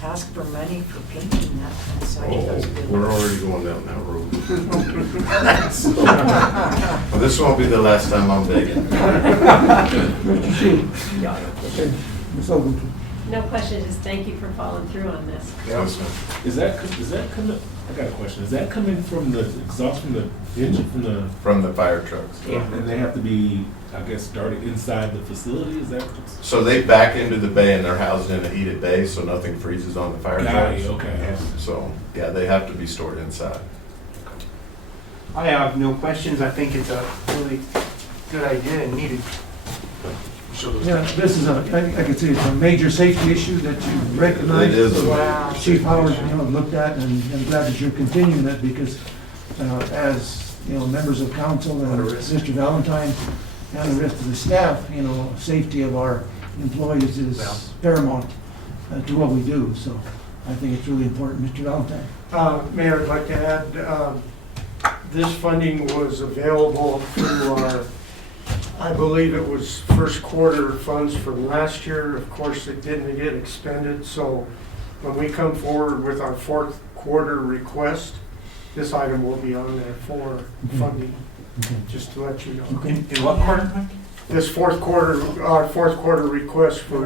ask for money for painting that inside of those buildings. We're already going down that road. Well, this won't be the last time I'm begging. Mr. Shi? Okay, Ms. Ogletree? No question, just thank you for following through on this. Is that coming, I got a question, is that coming from the exhaust from the engine, From the fire trucks. and they have to be, I guess, started inside the facility, is that? So they back into the bay and they're housed in a heated bay, so nothing freezes on the fire Got it, trucks. okay. So, yeah, they have to be stored inside. I have no questions. I think it's a really good idea and needed. Yeah, this is I can see it's a major safety issue that you recognize. It is a Wow. major Chief Howard, issue. looked at, and I'm glad that you're continuing that because as, members of council and Mr. Valentine and the rest of the staff, safety of our employees is paramount to what we do. So I think it's really important. Mr. Valentine? Mayor, I'd like to add, this funding was available through our, I believe it was first quarter funds from last year. Of course, it didn't get expended, so when we come forward with our fourth quarter request, this item will be on there for funding, just to let you know. Okay. In what quarter? This fourth quarter, our fourth quarter request will,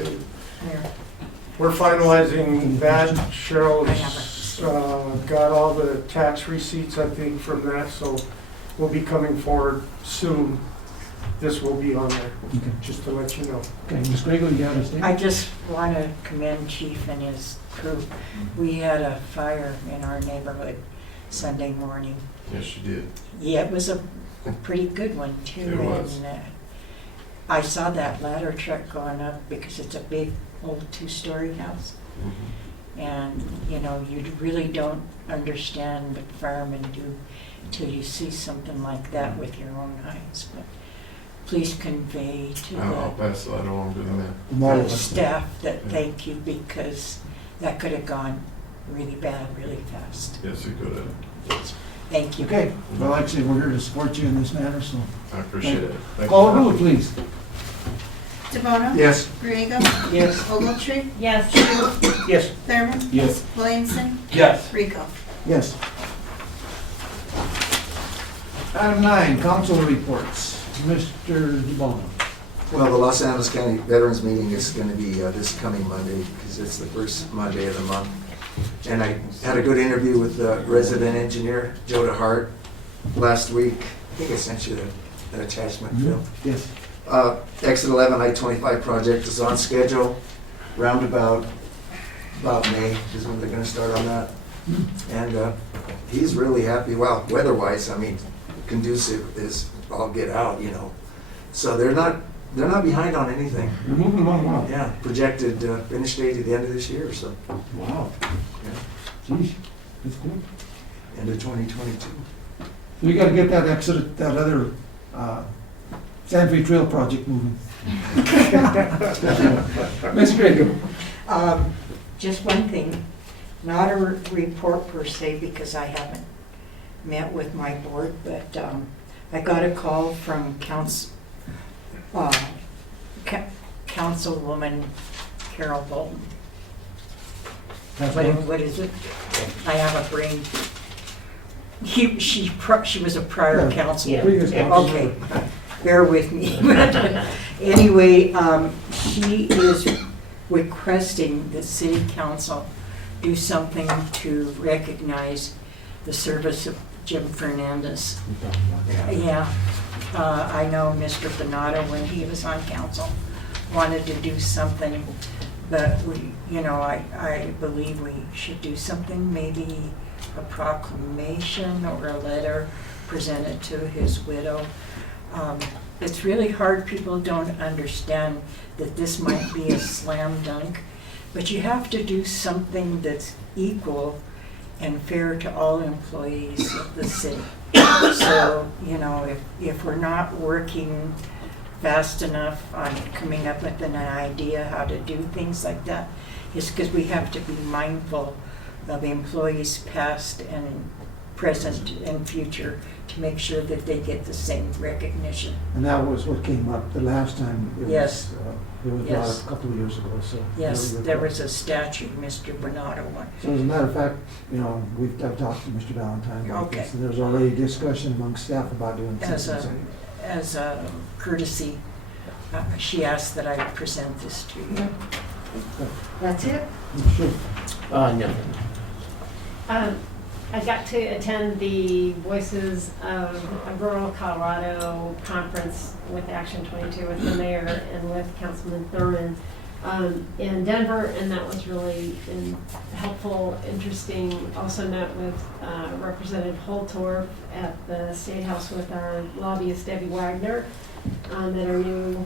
Here. we're finalizing that. Cheryl's got all the tax receipts, I think, from that, so we'll be coming forward soon. This will be on there, Okay. just to let you know. Okay, Ms. Quayle, you have a statement? I just want to commend Chief and his crew. We had a fire in our neighborhood Sunday morning. Yes, you did. Yeah, it was a pretty good one too. It was. And I saw that ladder truck going up because it's a big old 2-story house. And, you know, you really don't understand what firemen do till you see something like that with your own eyes. But please convey to I'll pass that along to them. the staff that thank you, because that could have gone really bad, really fast. Yes, you could have. Thank you. Okay, well, like I say, we're here to support you in this matter, so. I appreciate it. Thank Call you. the roll, please. DeBono? Yes. Griego? Yes. Ogletree? Yes. Shu? Yes. Thurman? Yes. Williamson? Yes. Rico? Yes. Item 9, council reports. Mr. DeBono. Well, the Los Angeles County Veterans Meeting is going to be this coming Monday, because it's the first Monday of the month. And I had a good interview with the resident engineer, Joe DeHart, last week. I think I sent you an attachment, Phil. Yes. Exit 11 I-25 project is on schedule, roundabout about May is when they're going to start on that. And he's really happy. Well, weather-wise, I mean, conducive is all get out, you know. So they're not behind on anything. You're moving along well. Yeah, projected finish date at the end of this year, so Wow. yeah, Geez, that's good. end of 2022. So you gotta get that exit, that other, Sand Free Trail project moving. Ms. Griego. Just one thing, not a report per se, because I haven't met with my board, but I got a call from Councilwoman Carol Bolton. What is it? I have a brain. She was a prior council. Previous council. Okay, bear with me. Anyway, she is requesting the city council do something to recognize the service of Jim Fernandez. Yeah, I know Mr. Donato, when he was on council, wanted to do something, but we, you know, I believe we should do something, maybe a proclamation or a letter presented to his widow. It's really hard, people don't understand that this might be a slam dunk, but you have to do something that's equal and fair to all employees of the city. So, you know, if we're not working fast enough on coming up with an idea how to do things like that, it's because we have to be mindful of employees past and present and future to make sure that they get the same recognition. And that was what came up the last time it was, Yes. It was brought Yes. up a couple of years ago, so. Yes, there was a statue, Mr. Bernardo one. So as a matter of fact, you know, I've talked to Mr. Valentine about Okay. this, and there's already discussion among staff about doing something. As a courtesy, she asked that I present this to you. That's it? Sure. No. I got to attend the Voices of Rural Colorado conference with Action 22 with the mayor and with Councilman Thurman in Denver, and that was really helpful, interesting. Also met with Representative Holtorf at the State House with our lobbyist Debbie Wagner and our new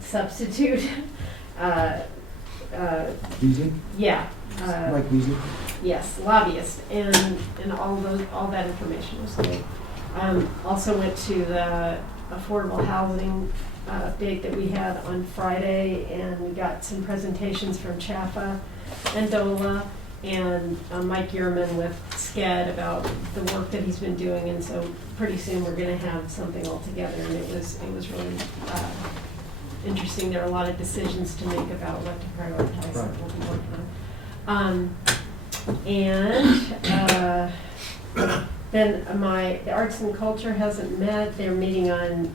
substitute. Beasley? Yeah. Mike Beasley? Yes, lobbyist, and all that information was great. Also went to the affordable housing update that we had on Friday, and we got some presentations from Chaffa and DOLA and Mike Yearman with SCED about the work that he's been doing, and so pretty soon we're going to have something all together, and it was really interesting. There are a lot of decisions to make about what to prioritize that we'll be working on. Then the Arts and Culture hasn't met. They're meeting on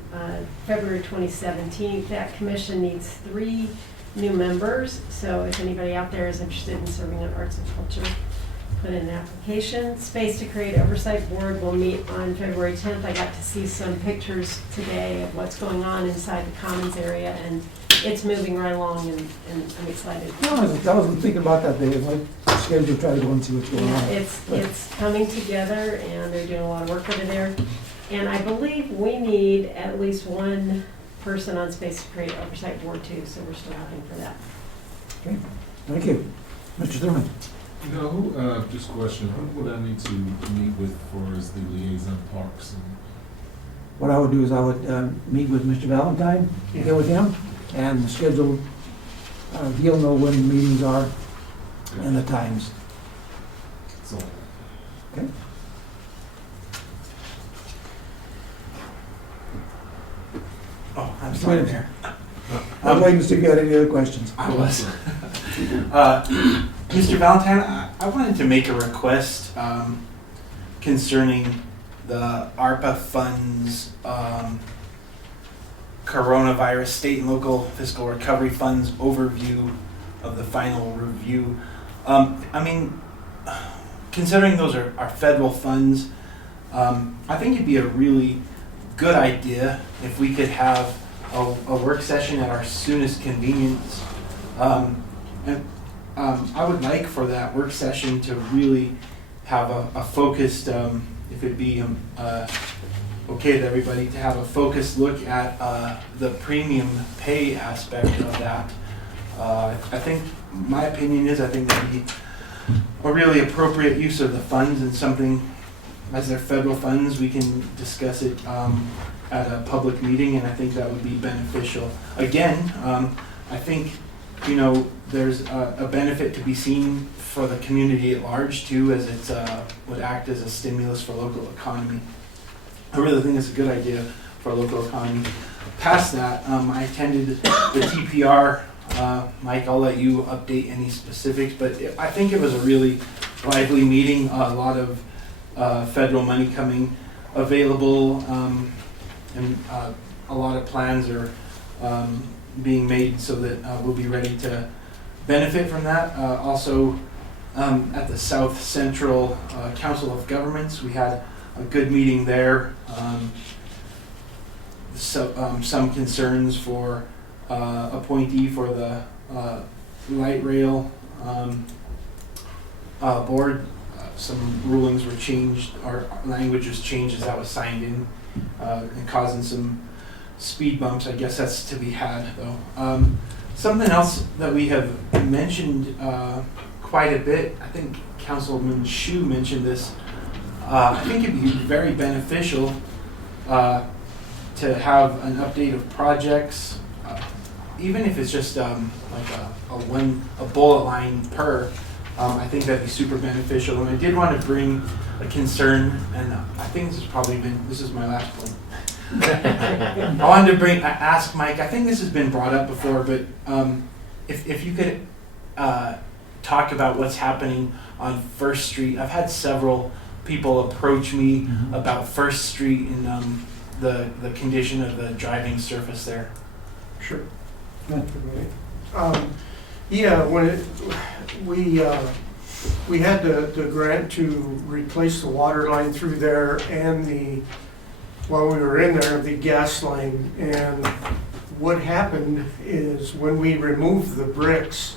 February 2017. That commission needs 3 new members. So if anybody out there is interested in serving on Arts and Culture, put in an application. Space to Create Oversight Board will meet on February 10th. I got to see some pictures today of what's going on inside the Commons area, and it's moving right along, and I'm excited. No, I wasn't thinking about that, Dave. I'm scared to try to go and see what's going on. It's coming together, and they're doing a lot of work over there. And I believe we need at least 1 person on Space to Create Oversight Board too, so we're still looking for that. Okay. Thank you. Mr. Thurman? No, who, just a question, who would I need to meet with for as the liaison parks and? What I would do is I would meet with Mr. Valentine, get with him, and schedule, he'll know when meetings are and the times. So, Okay? Oh, I'm sorry, Wait a Mayor. I'm waiting to see if you had any other questions. I was. Mr. Valentine, I wanted to make a request concerning the ARPA funds, coronavirus state and local fiscal recovery funds overview of the final review. I mean, considering those are federal funds, I think it'd be a really good idea if we could have a work session at our soonest convenience. I would like for that work session to really have a focused, if it'd be okay with everybody, to have a focused look at the premium pay aspect of that. I think, my opinion is, I think that'd be a really appropriate use of the funds, and something, as they're federal funds, we can discuss it at a public meeting, and I think that would be beneficial. Again, I think, you know, there's a benefit to be seen for the community at large too, as it would act as a stimulus for local economy. I really think it's a good idea for a local economy. Past that, I attended the TPR. Mike, I'll let you update any specifics, but I think it was a really lively meeting. A lot of federal money coming available, and a lot of plans are being made so that we'll be ready to benefit from that. Also, at the South Central Council of Governments, we had a good meeting there. Some concerns for appointee for the light rail board. Some rulings were changed, or language was changed as that was signed in, and causing some speed bumps. I guess that's to be had, though. Something else that we have mentioned quite a bit, I think Councilman Shu mentioned this. I think it'd be very beneficial to have an update of projects, even if it's just like a bullet line per. I think that'd be super beneficial. And I did want to bring a concern, and I think this is my last point. I wanted to ask Mike, I think this has been brought up before, but if you could talk about what's happening on First Street. I've had several people approach me about First Street and the condition of the driving surface there. Sure. Yeah, when we had the grant to replace the water line through there, and while we were in there, the gas line. And what happened is when we removed the bricks,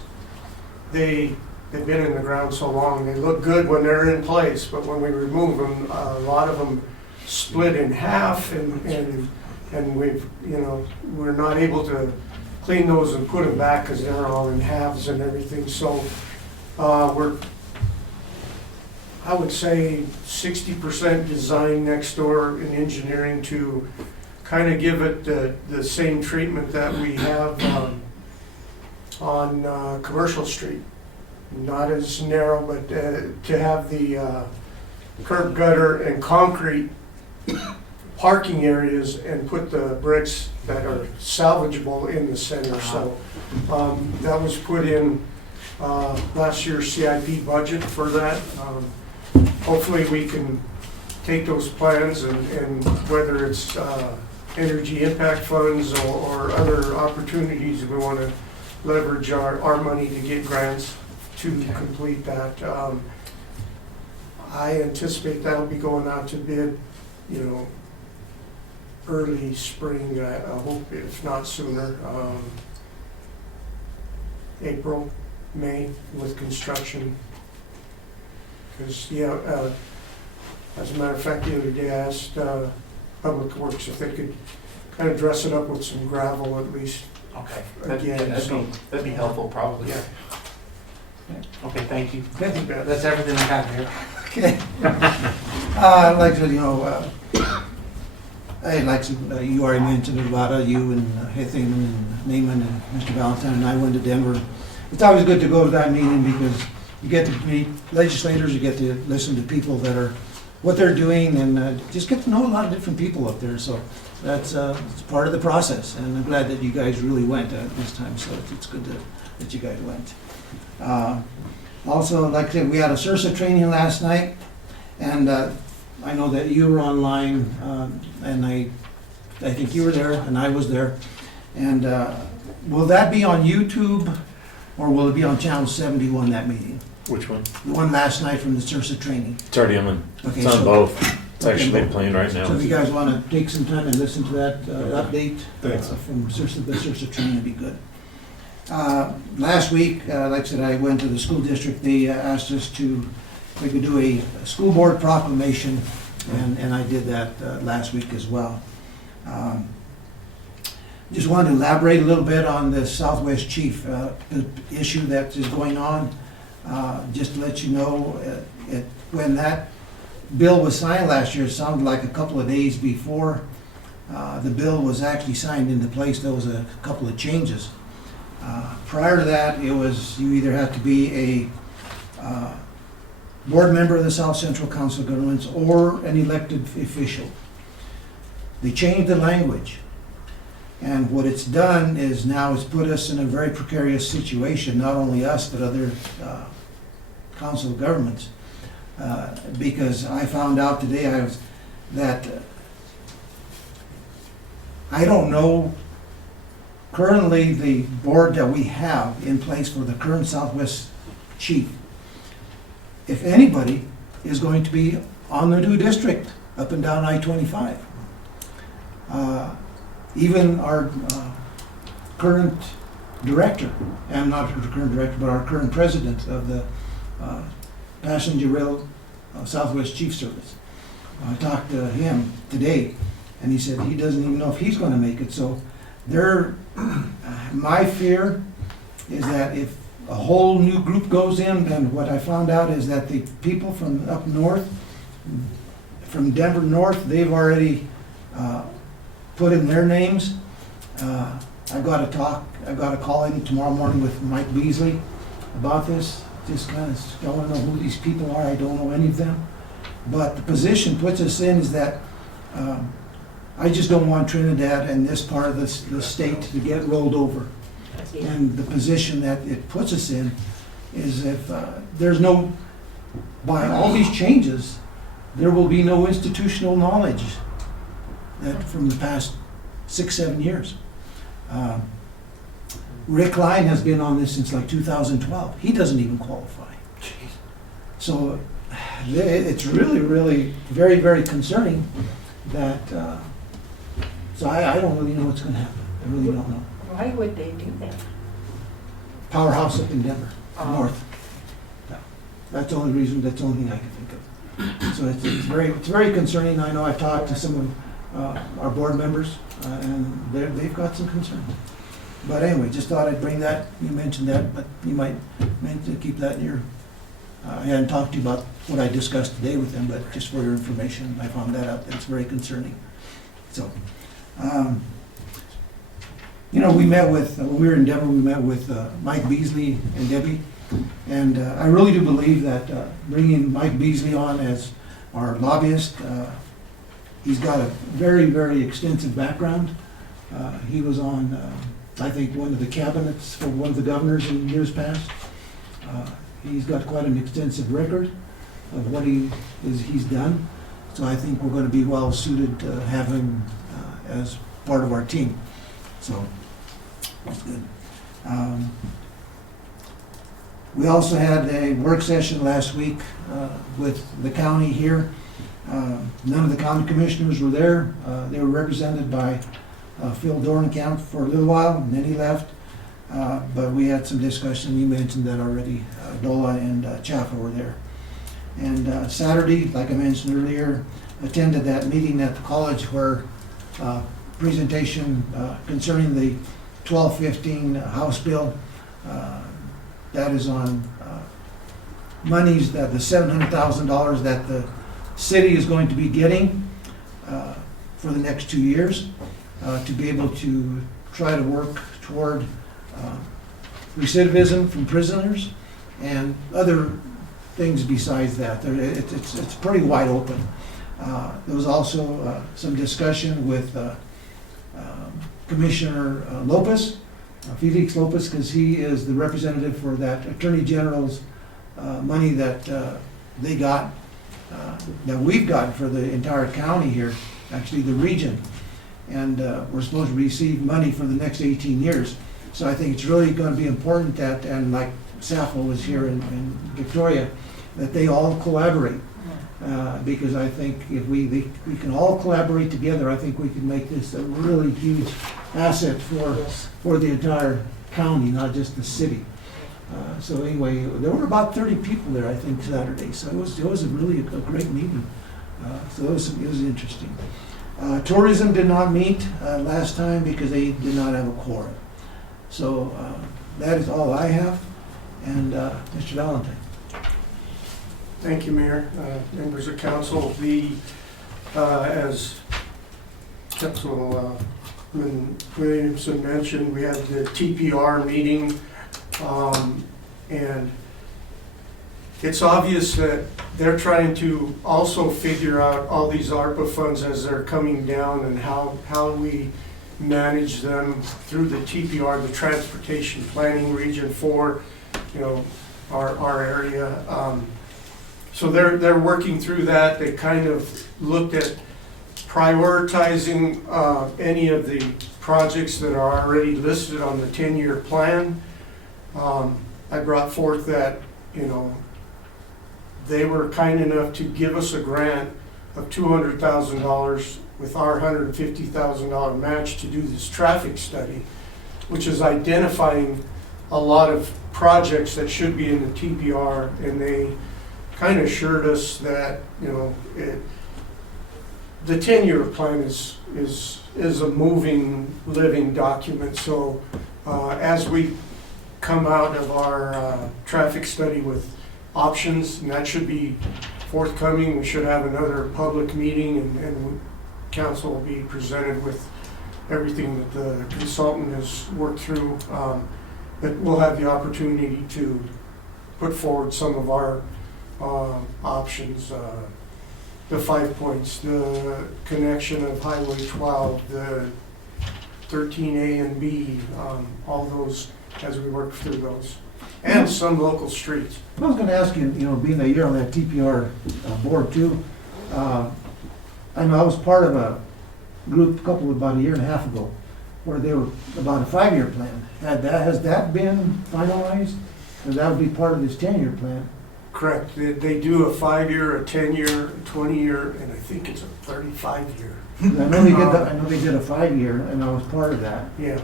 they've been in the ground so long, they look good when they're in place, but when we remove them, a lot of them split in half, and we're not able to clean those and put them back because they're all in halves and everything. So I would say 60% design next door in engineering to kind of give it the same treatment that we have on Commercial Street. Not as narrow, but to have the curb gutter and concrete parking areas and put the bricks that are salvageable in the center. So that was put in last year's CIP budget for that. Hopefully we can take those plans and whether it's energy impact funds or other opportunities, we want to leverage our money to get grants to complete that. I anticipate that'll be going out to bid, early spring, I hope, if not sooner. April, May with construction. Because, as a matter of fact, the other day I asked Public Works if they could kind of dress it up with some gravel at least. Okay, Again, that'd be helpful, probably. Yeah. Okay, thank you. Okay. That's everything I got here. Okay. Like I said, you already mentioned about you and Hithing and Neiman and Mr. Valentine and I went to Denver. It's always good to go to that meeting because you get to meet legislators, you get to listen to people that are, what they're doing, and just get to know a lot of different people up there. So that's it's part of the process, and I'm glad that you guys really went this time. So it's good that you guys went. Also, like I said, we had a CIRSA training last night, and I know that you were online, and I think you were there, and I was there. And will that be on YouTube, or will it be on Channel 71, that meeting? Which one? The one last night from the CIRSA training. It's already on. Okay, It's on so- both. It's okay, actually both. playing right now. So if you guys want to take some time and listen to that update Thanks. from CIRSA, the CIRSA training, would be good. Last week, like I said, I went to the school district. They asked us if we could do a school board proclamation, and I did that last week as well. Just wanted to elaborate a little bit on the Southwest Chief issue that is going on. Just to let you know, when that bill was signed last year, it sounded like a couple of days before the bill was actually signed into place, there was a couple of changes. Prior to that, it was you either had to be a board member of the South Central Council of Governments or an elected official. They changed the language. And what it's done is now it's put us in a very precarious situation, not only us, but other council of governments. Because I found out today that I don't know, currently the board that we have in place for the current Southwest Chief, if anybody is going to be on the new district up and down I-25. Even our current director, and not the current director, but our current president of the Passenger Rail Southwest Chief Service. I talked to him today, and he said he doesn't even know if he's going to make it. So my fear is that if a whole new group goes in, and what I found out is that the people from up north, from Denver north, they've already put in their names. I've got to call in tomorrow morning with Mike Beasley about this. Just kind of don't know who these people are. I don't know any of them. But the position puts us in is that I just don't want Trinidad and this part of the state to get rolled over. And the position that it puts us in is if there's no, by all these changes, there will be no institutional knowledge that from the past 6-7 years. Rick Line has been on this since like 2012. He doesn't even qualify. So it's really, really very, very concerning that, so I don't really know what's going to happen. I really don't know. Why would they do that? Powerhouse up in Denver, north. Yeah. That's the only reason, that's the only thing I can think of. So it's very concerning. I know I've talked to some of our board members, and they've got some concern. But anyway, just thought I'd bring that. You mentioned that, but you might meant to keep that in your. I hadn't talked to you about what I discussed today with them, but just for your information, I found that out. It's very concerning. So, we met with when we were in Denver. We met with Mike Beasley and Debbie, and I really do believe that bringing Mike Beasley on as our lobbyist. He's got a very, very extensive background. He was on, I think, one of the cabinets for one of the governors in years past. He's got quite an extensive record of what he's done. So I think we're going to be well suited to have him as part of our team. So that's good. We also had a work session last week with the county here. None of the county commissioners were there. They were represented by Phil Dornkamp for a little while, and then he left. But we had some discussion. You mentioned that already. Dola and Chaffa were there. And Saturday, like I mentioned earlier, attended that meeting at the college where presentation concerning the 1215 House bill that is on monies, that the $700,000 that the city is going to be getting for the next 2 years to be able to try to work toward recidivism from prisoners and other things besides that. It's pretty wide open. There was also some discussion with Commissioner Lopez, Felix Lopez, because he is the representative for that Attorney General's money that they got, that we've gotten for the entire county here, actually the region. And we're supposed to receive money for the next 18 years. So I think it's really going to be important that, and like SAFO was here in Victoria, that they all collaborate. Because I think if we can all collaborate together, I think we can make this a really huge asset for the entire county, not just the city. So anyway, there were about 30 people there, I think, Saturday. So it was a really a great meeting. So it was interesting. Tourism did not meet last time because they did not have a quorum. So that is all I have. And Mr. Valentine. Thank you, Mayor, members of council. As Councilman Williamson mentioned, we had the TPR meeting, and it's obvious that they're trying to also figure out all these ARPA funds as they're coming down and how we manage them through the TPR, the Transportation Planning Region 4, our area. So they're working through that. They kind of looked at prioritizing any of the projects that are already listed on the 10-year plan. I brought forth that, they were kind enough to give us a grant of $200,000 with our $150,000 match to do this traffic study, which is identifying a lot of projects that should be in the TPR, and they kind of assured us that, the 10-year plan is a moving, living document. So as we come out of our traffic study with options, and that should be forthcoming, we should have another public meeting, and council will be presented with everything that the consultant has worked through. But we'll have the opportunity to put forward some of our options, the 5 points, the connection of Highway 12, the 13A and B, all those as we work through those, and some local streets. I was going to ask you, being a year on that TPR board too, I know I was part of a group about a year and a half ago where they were about a 5-year plan. Has that been finalized? Or that would be part of this 10-year plan? Correct. They do a 5-year, a 10-year, a 20-year, and I think it's a 35-year. I know they did a 5-year, and I was part of that. Yeah.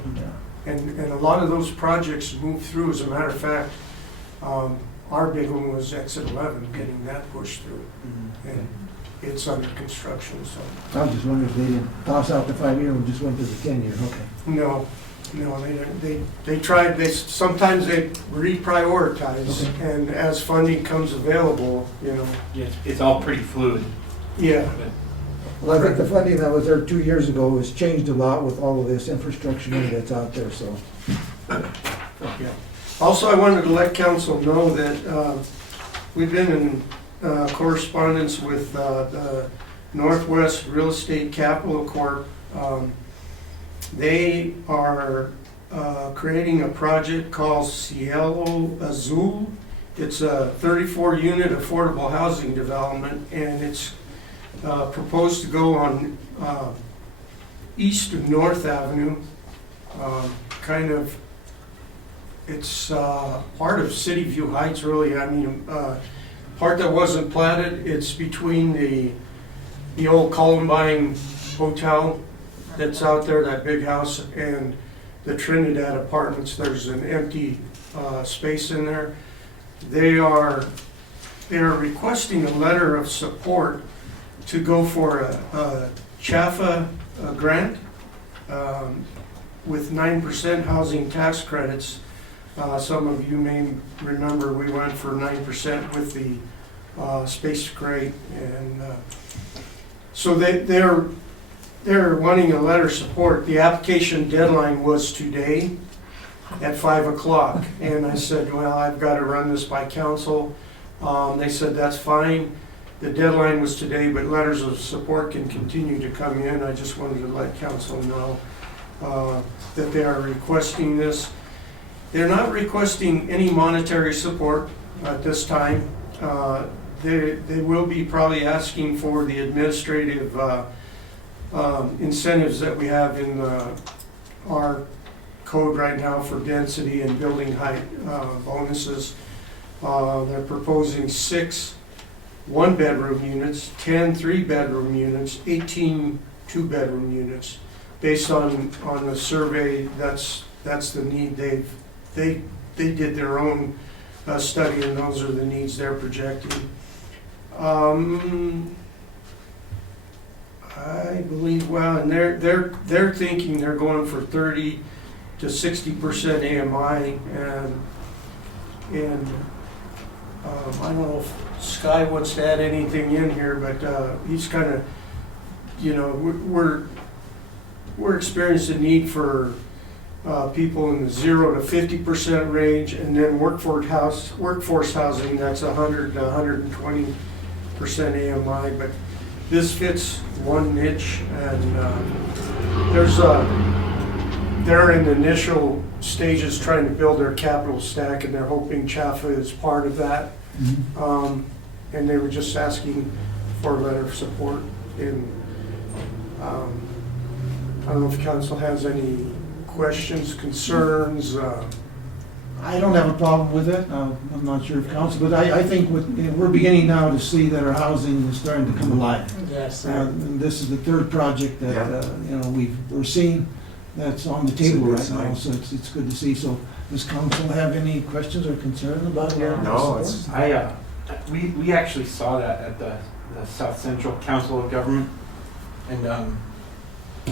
And a lot of those projects moved through. As a matter of fact, our big one was exit 11, getting that pushed through. And it's under construction, so. I was just wondering if they didn't toss out the 5-year and just went to the 10-year, okay. No, they didn't. They tried, sometimes they reprioritize, okay. And as funding comes available, It's all pretty fluid. Yeah. Well, I think the funding that was there 2 years ago has changed a lot with all of this infrastructure money that's out there, so. Yeah. Also, I wanted to let council know that we've been in correspondence with the Northwest Real Estate Capital Corp. They are creating a project called Cielo Azul. It's a 34-unit affordable housing development, and it's proposed to go on east of North Avenue. It's part of City View Heights, really. Part that wasn't platted, it's between the old Columbine Hotel that's out there, that big house, and the Trinidad Apartments. There's an empty space in there. They are requesting a letter of support to go for a CHAFA grant with 9% housing tax credits Some of you may remember we went for 9% with the space grade, and so they're wanting a letter of support. The application deadline was today at 5 o'clock, and I said, well, I've got to run this by council. They said that's fine. The deadline was today, but letters of support can continue to come in. I just wanted to let council know that they are requesting this. They're not requesting any monetary support at this time. They will be probably asking for the administrative incentives that we have in our code right now for density and building height bonuses. They're proposing 6 one-bedroom units, 10 three-bedroom units, 18 two-bedroom units. Based on the survey, that's the need. They did their own study, and those are the needs they're projecting. I believe, well, and they're thinking they're going for 30 to 60% AMI, and I don't know if Sky wants to add anything in here, but he's kind of, you know, we're experiencing a need for people in the 0 to 50% range, and then workforce housing, that's 100 to 120% AMI, but this fits one niche, and they're in the initial stages trying to build their capital stack, and they're hoping CHAFA is part of that. And they were just asking for a letter of support. And I don't know if council has any questions, concerns. I don't have a problem with it. I'm not sure if council, but I think we're beginning now to see that our housing is starting to come alive. Yes. And this is the third project that you know we're seeing that's on the table right now, so it's good to see. So does council have any questions or concerns about it? No, it's we actually saw that at the South Central Council of Government, and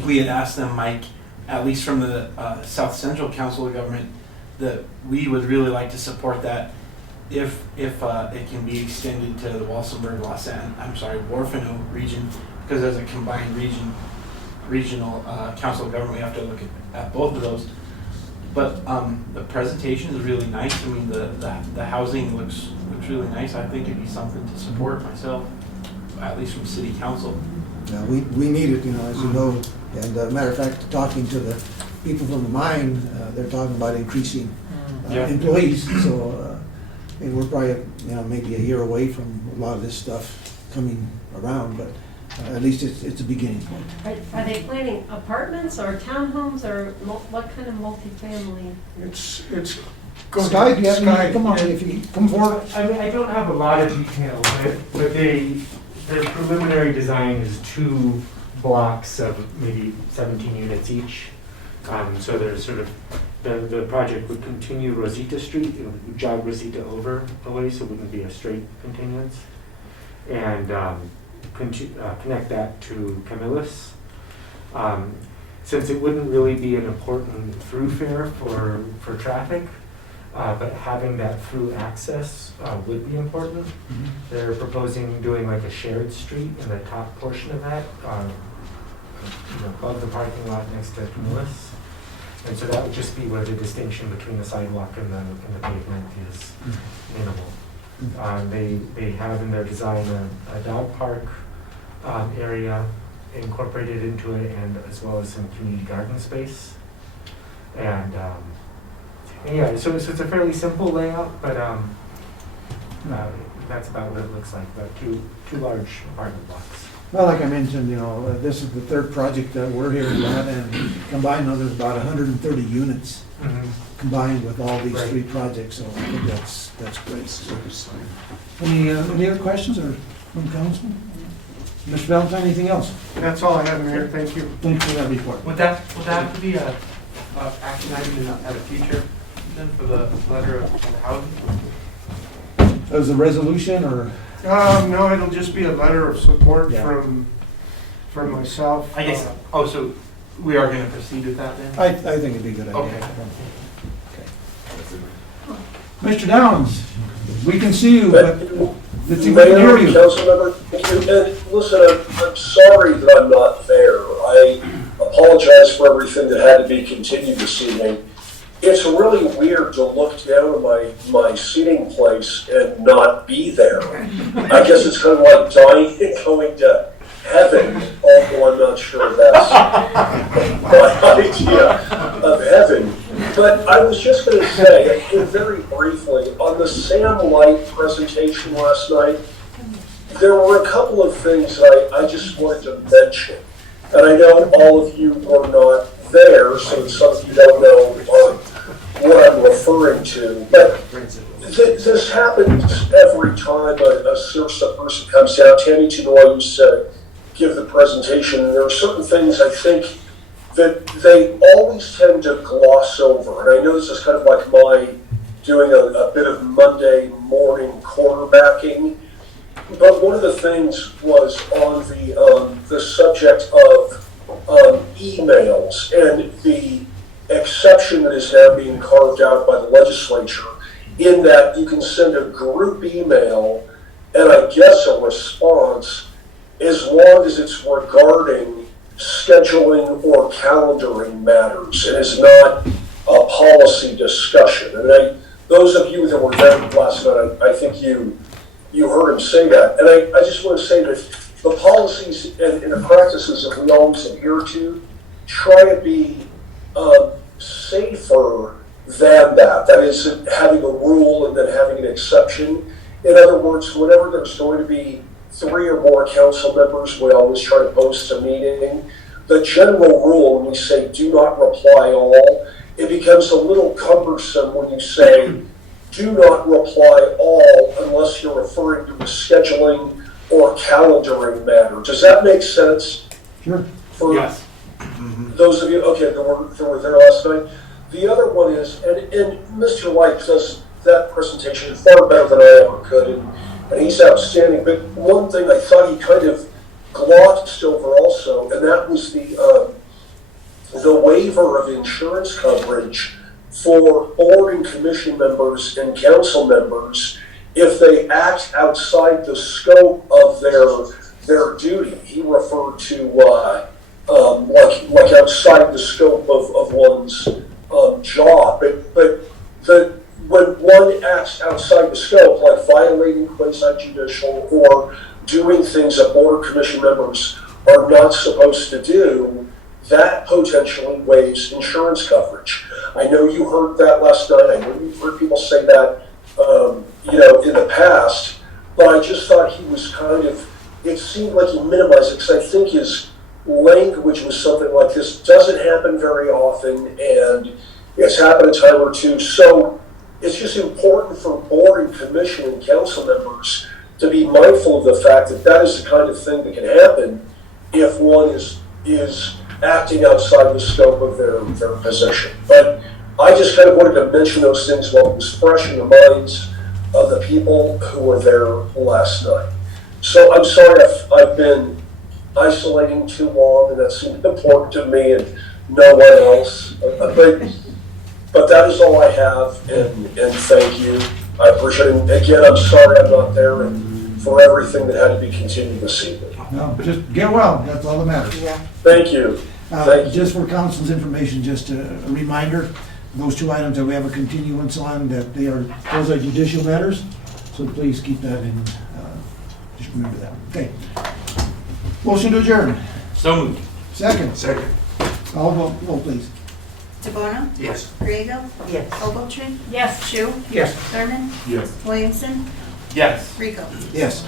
we had asked them, Mike, at least from the South Central Council of Government, that we would really like to support that if it can be extended to the Walsenburg, Warfano region, because as a combined regional council of government, we have to look at both of those. But the presentation is really nice. I mean, the housing looks really nice. I think it'd be something to support myself, at least from city council. Yeah, we need it, you know, as you know. And matter of fact, talking to the people from the mine, they're talking about increasing employees. So we're probably, you know, maybe a year away from a lot of this stuff coming around, but at least it's a beginning point. Are they planning apartments or townhomes, or what kind of multifamily? It's Sky, do you have any, come on, if you come forward. I mean, I don't have a lot of detail, but their preliminary design is 2 blocks of maybe 17 units each. So there's sort of, the project would continue Rosita Street, it would jog Rosita over a way, so it wouldn't be a straight continuance. And connect that to Camillus. Since it wouldn't really be an important throughfare for traffic, but having that through access would be important. They're proposing doing like a shared street in the top portion of that, above the parking lot next to Camillus. And so that would just be where the distinction between the sidewalk and the pavement is minimal. They have in their design a dog park area incorporated into it, and as well as some community garden space. And yeah, so it's a fairly simple layout, but that's about what it looks like, about two large apartment blocks. Well, like I mentioned, you know, this is the third project that we're hearing about, and combined, there's about 130 units combined with all these 3 projects, so I think that's great. Any other questions or from council? Mr. Valentine, anything else? That's all I have, Mayor. Thank you. Thanks for that report. Would that have to be a action item at a future then for the letter of housing? As a resolution or? No, it'll just be a letter of support from myself. I guess. So we are going to proceed with that then? I think it'd be a good idea. Okay. Okay. Mr. Downs, we can see you, but let's see if we can Mayor, hear you. council member, thank you. And listen, I'm sorry that I'm not there. I apologize for everything that had to be continued this evening. It's really weird to look down at my seating place and not be there. I guess it's kind of like dying and going to heaven, although I'm not sure that's my idea of heaven. But I was just going to say, very briefly, on the Sam Light presentation last night, there were a couple of things I just wanted to mention. And I know all of you were not there, so some of you don't know what I'm referring to. But this happens every time a CIRSA person comes down. Tammy Tenoy used to give the presentation, and there are certain things I think that they always tend to gloss over. And I know this is kind of like my doing a bit of Monday morning quarterbacking. But one of the things was on the subject of emails and the exception that is now being carved out by the legislature, in that you can send a group email and I guess a response as long as it's regarding scheduling or calendaring matters. It is not a policy discussion. And those of you that were there last night, I think you heard him say that. And I just want to say that the policies and the practices that we always adhere to try to be safer than that. That is, having a rule and then having an exception. In other words, whenever there's going to be 3 or more council members, we always try to post a meeting. The general rule, when we say do not reply all, it becomes a little cumbersome when you say do not reply all unless you're referring to a scheduling or calendaring matter. Does that make sense? Sure. For Yes. those of you, okay, that were there last night. The other one is, and Mr. White does that presentation far better than I ever could, and he's outstanding. But one thing I thought he kind of glossed over also, and that was the waiver of insurance coverage for board and commission members and council members if they act outside the scope of their duty. He referred to like outside the scope of one's job, but when one acts outside the scope, like violating quasi-judicial or doing things that board or commission members are not supposed to do, that potentially waives insurance coverage. I know you heard that last night. I know you've heard people say that, in the past, but I just thought he was it seemed like he minimized it, because I think his language was something like, this doesn't happen very often, and it's happened a time or two. So it's just important for board and commission and council members to be mindful of the fact that that is the kind of thing that can happen if one is acting outside the scope of their position. But I just kind of wanted to mention those things while it was fresh in the minds of the people who were there last night. So I'm sorry I've been isolating too long, and that seemed important to me and no one else. But that is all I have, and thank you. I appreciate it. Again, I'm sorry I'm not there, and for everything that had to be continued this evening. No, just get well, that's all that matters. Yeah. Thank you. Thank you. Just for council's information, just a reminder, those 2 items that we have a continuance on, that those are judicial matters, so please keep that in, just remember that. Okay. Motion to adjourn. So moved. Second. Second. Call vote, please. DeBono? Yes. Griego? Yes. Ogletree? Yes. Shu? Yes. Thurman? Yes. Williamson? Yes. Rico? Yes.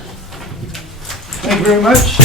Thank you very much.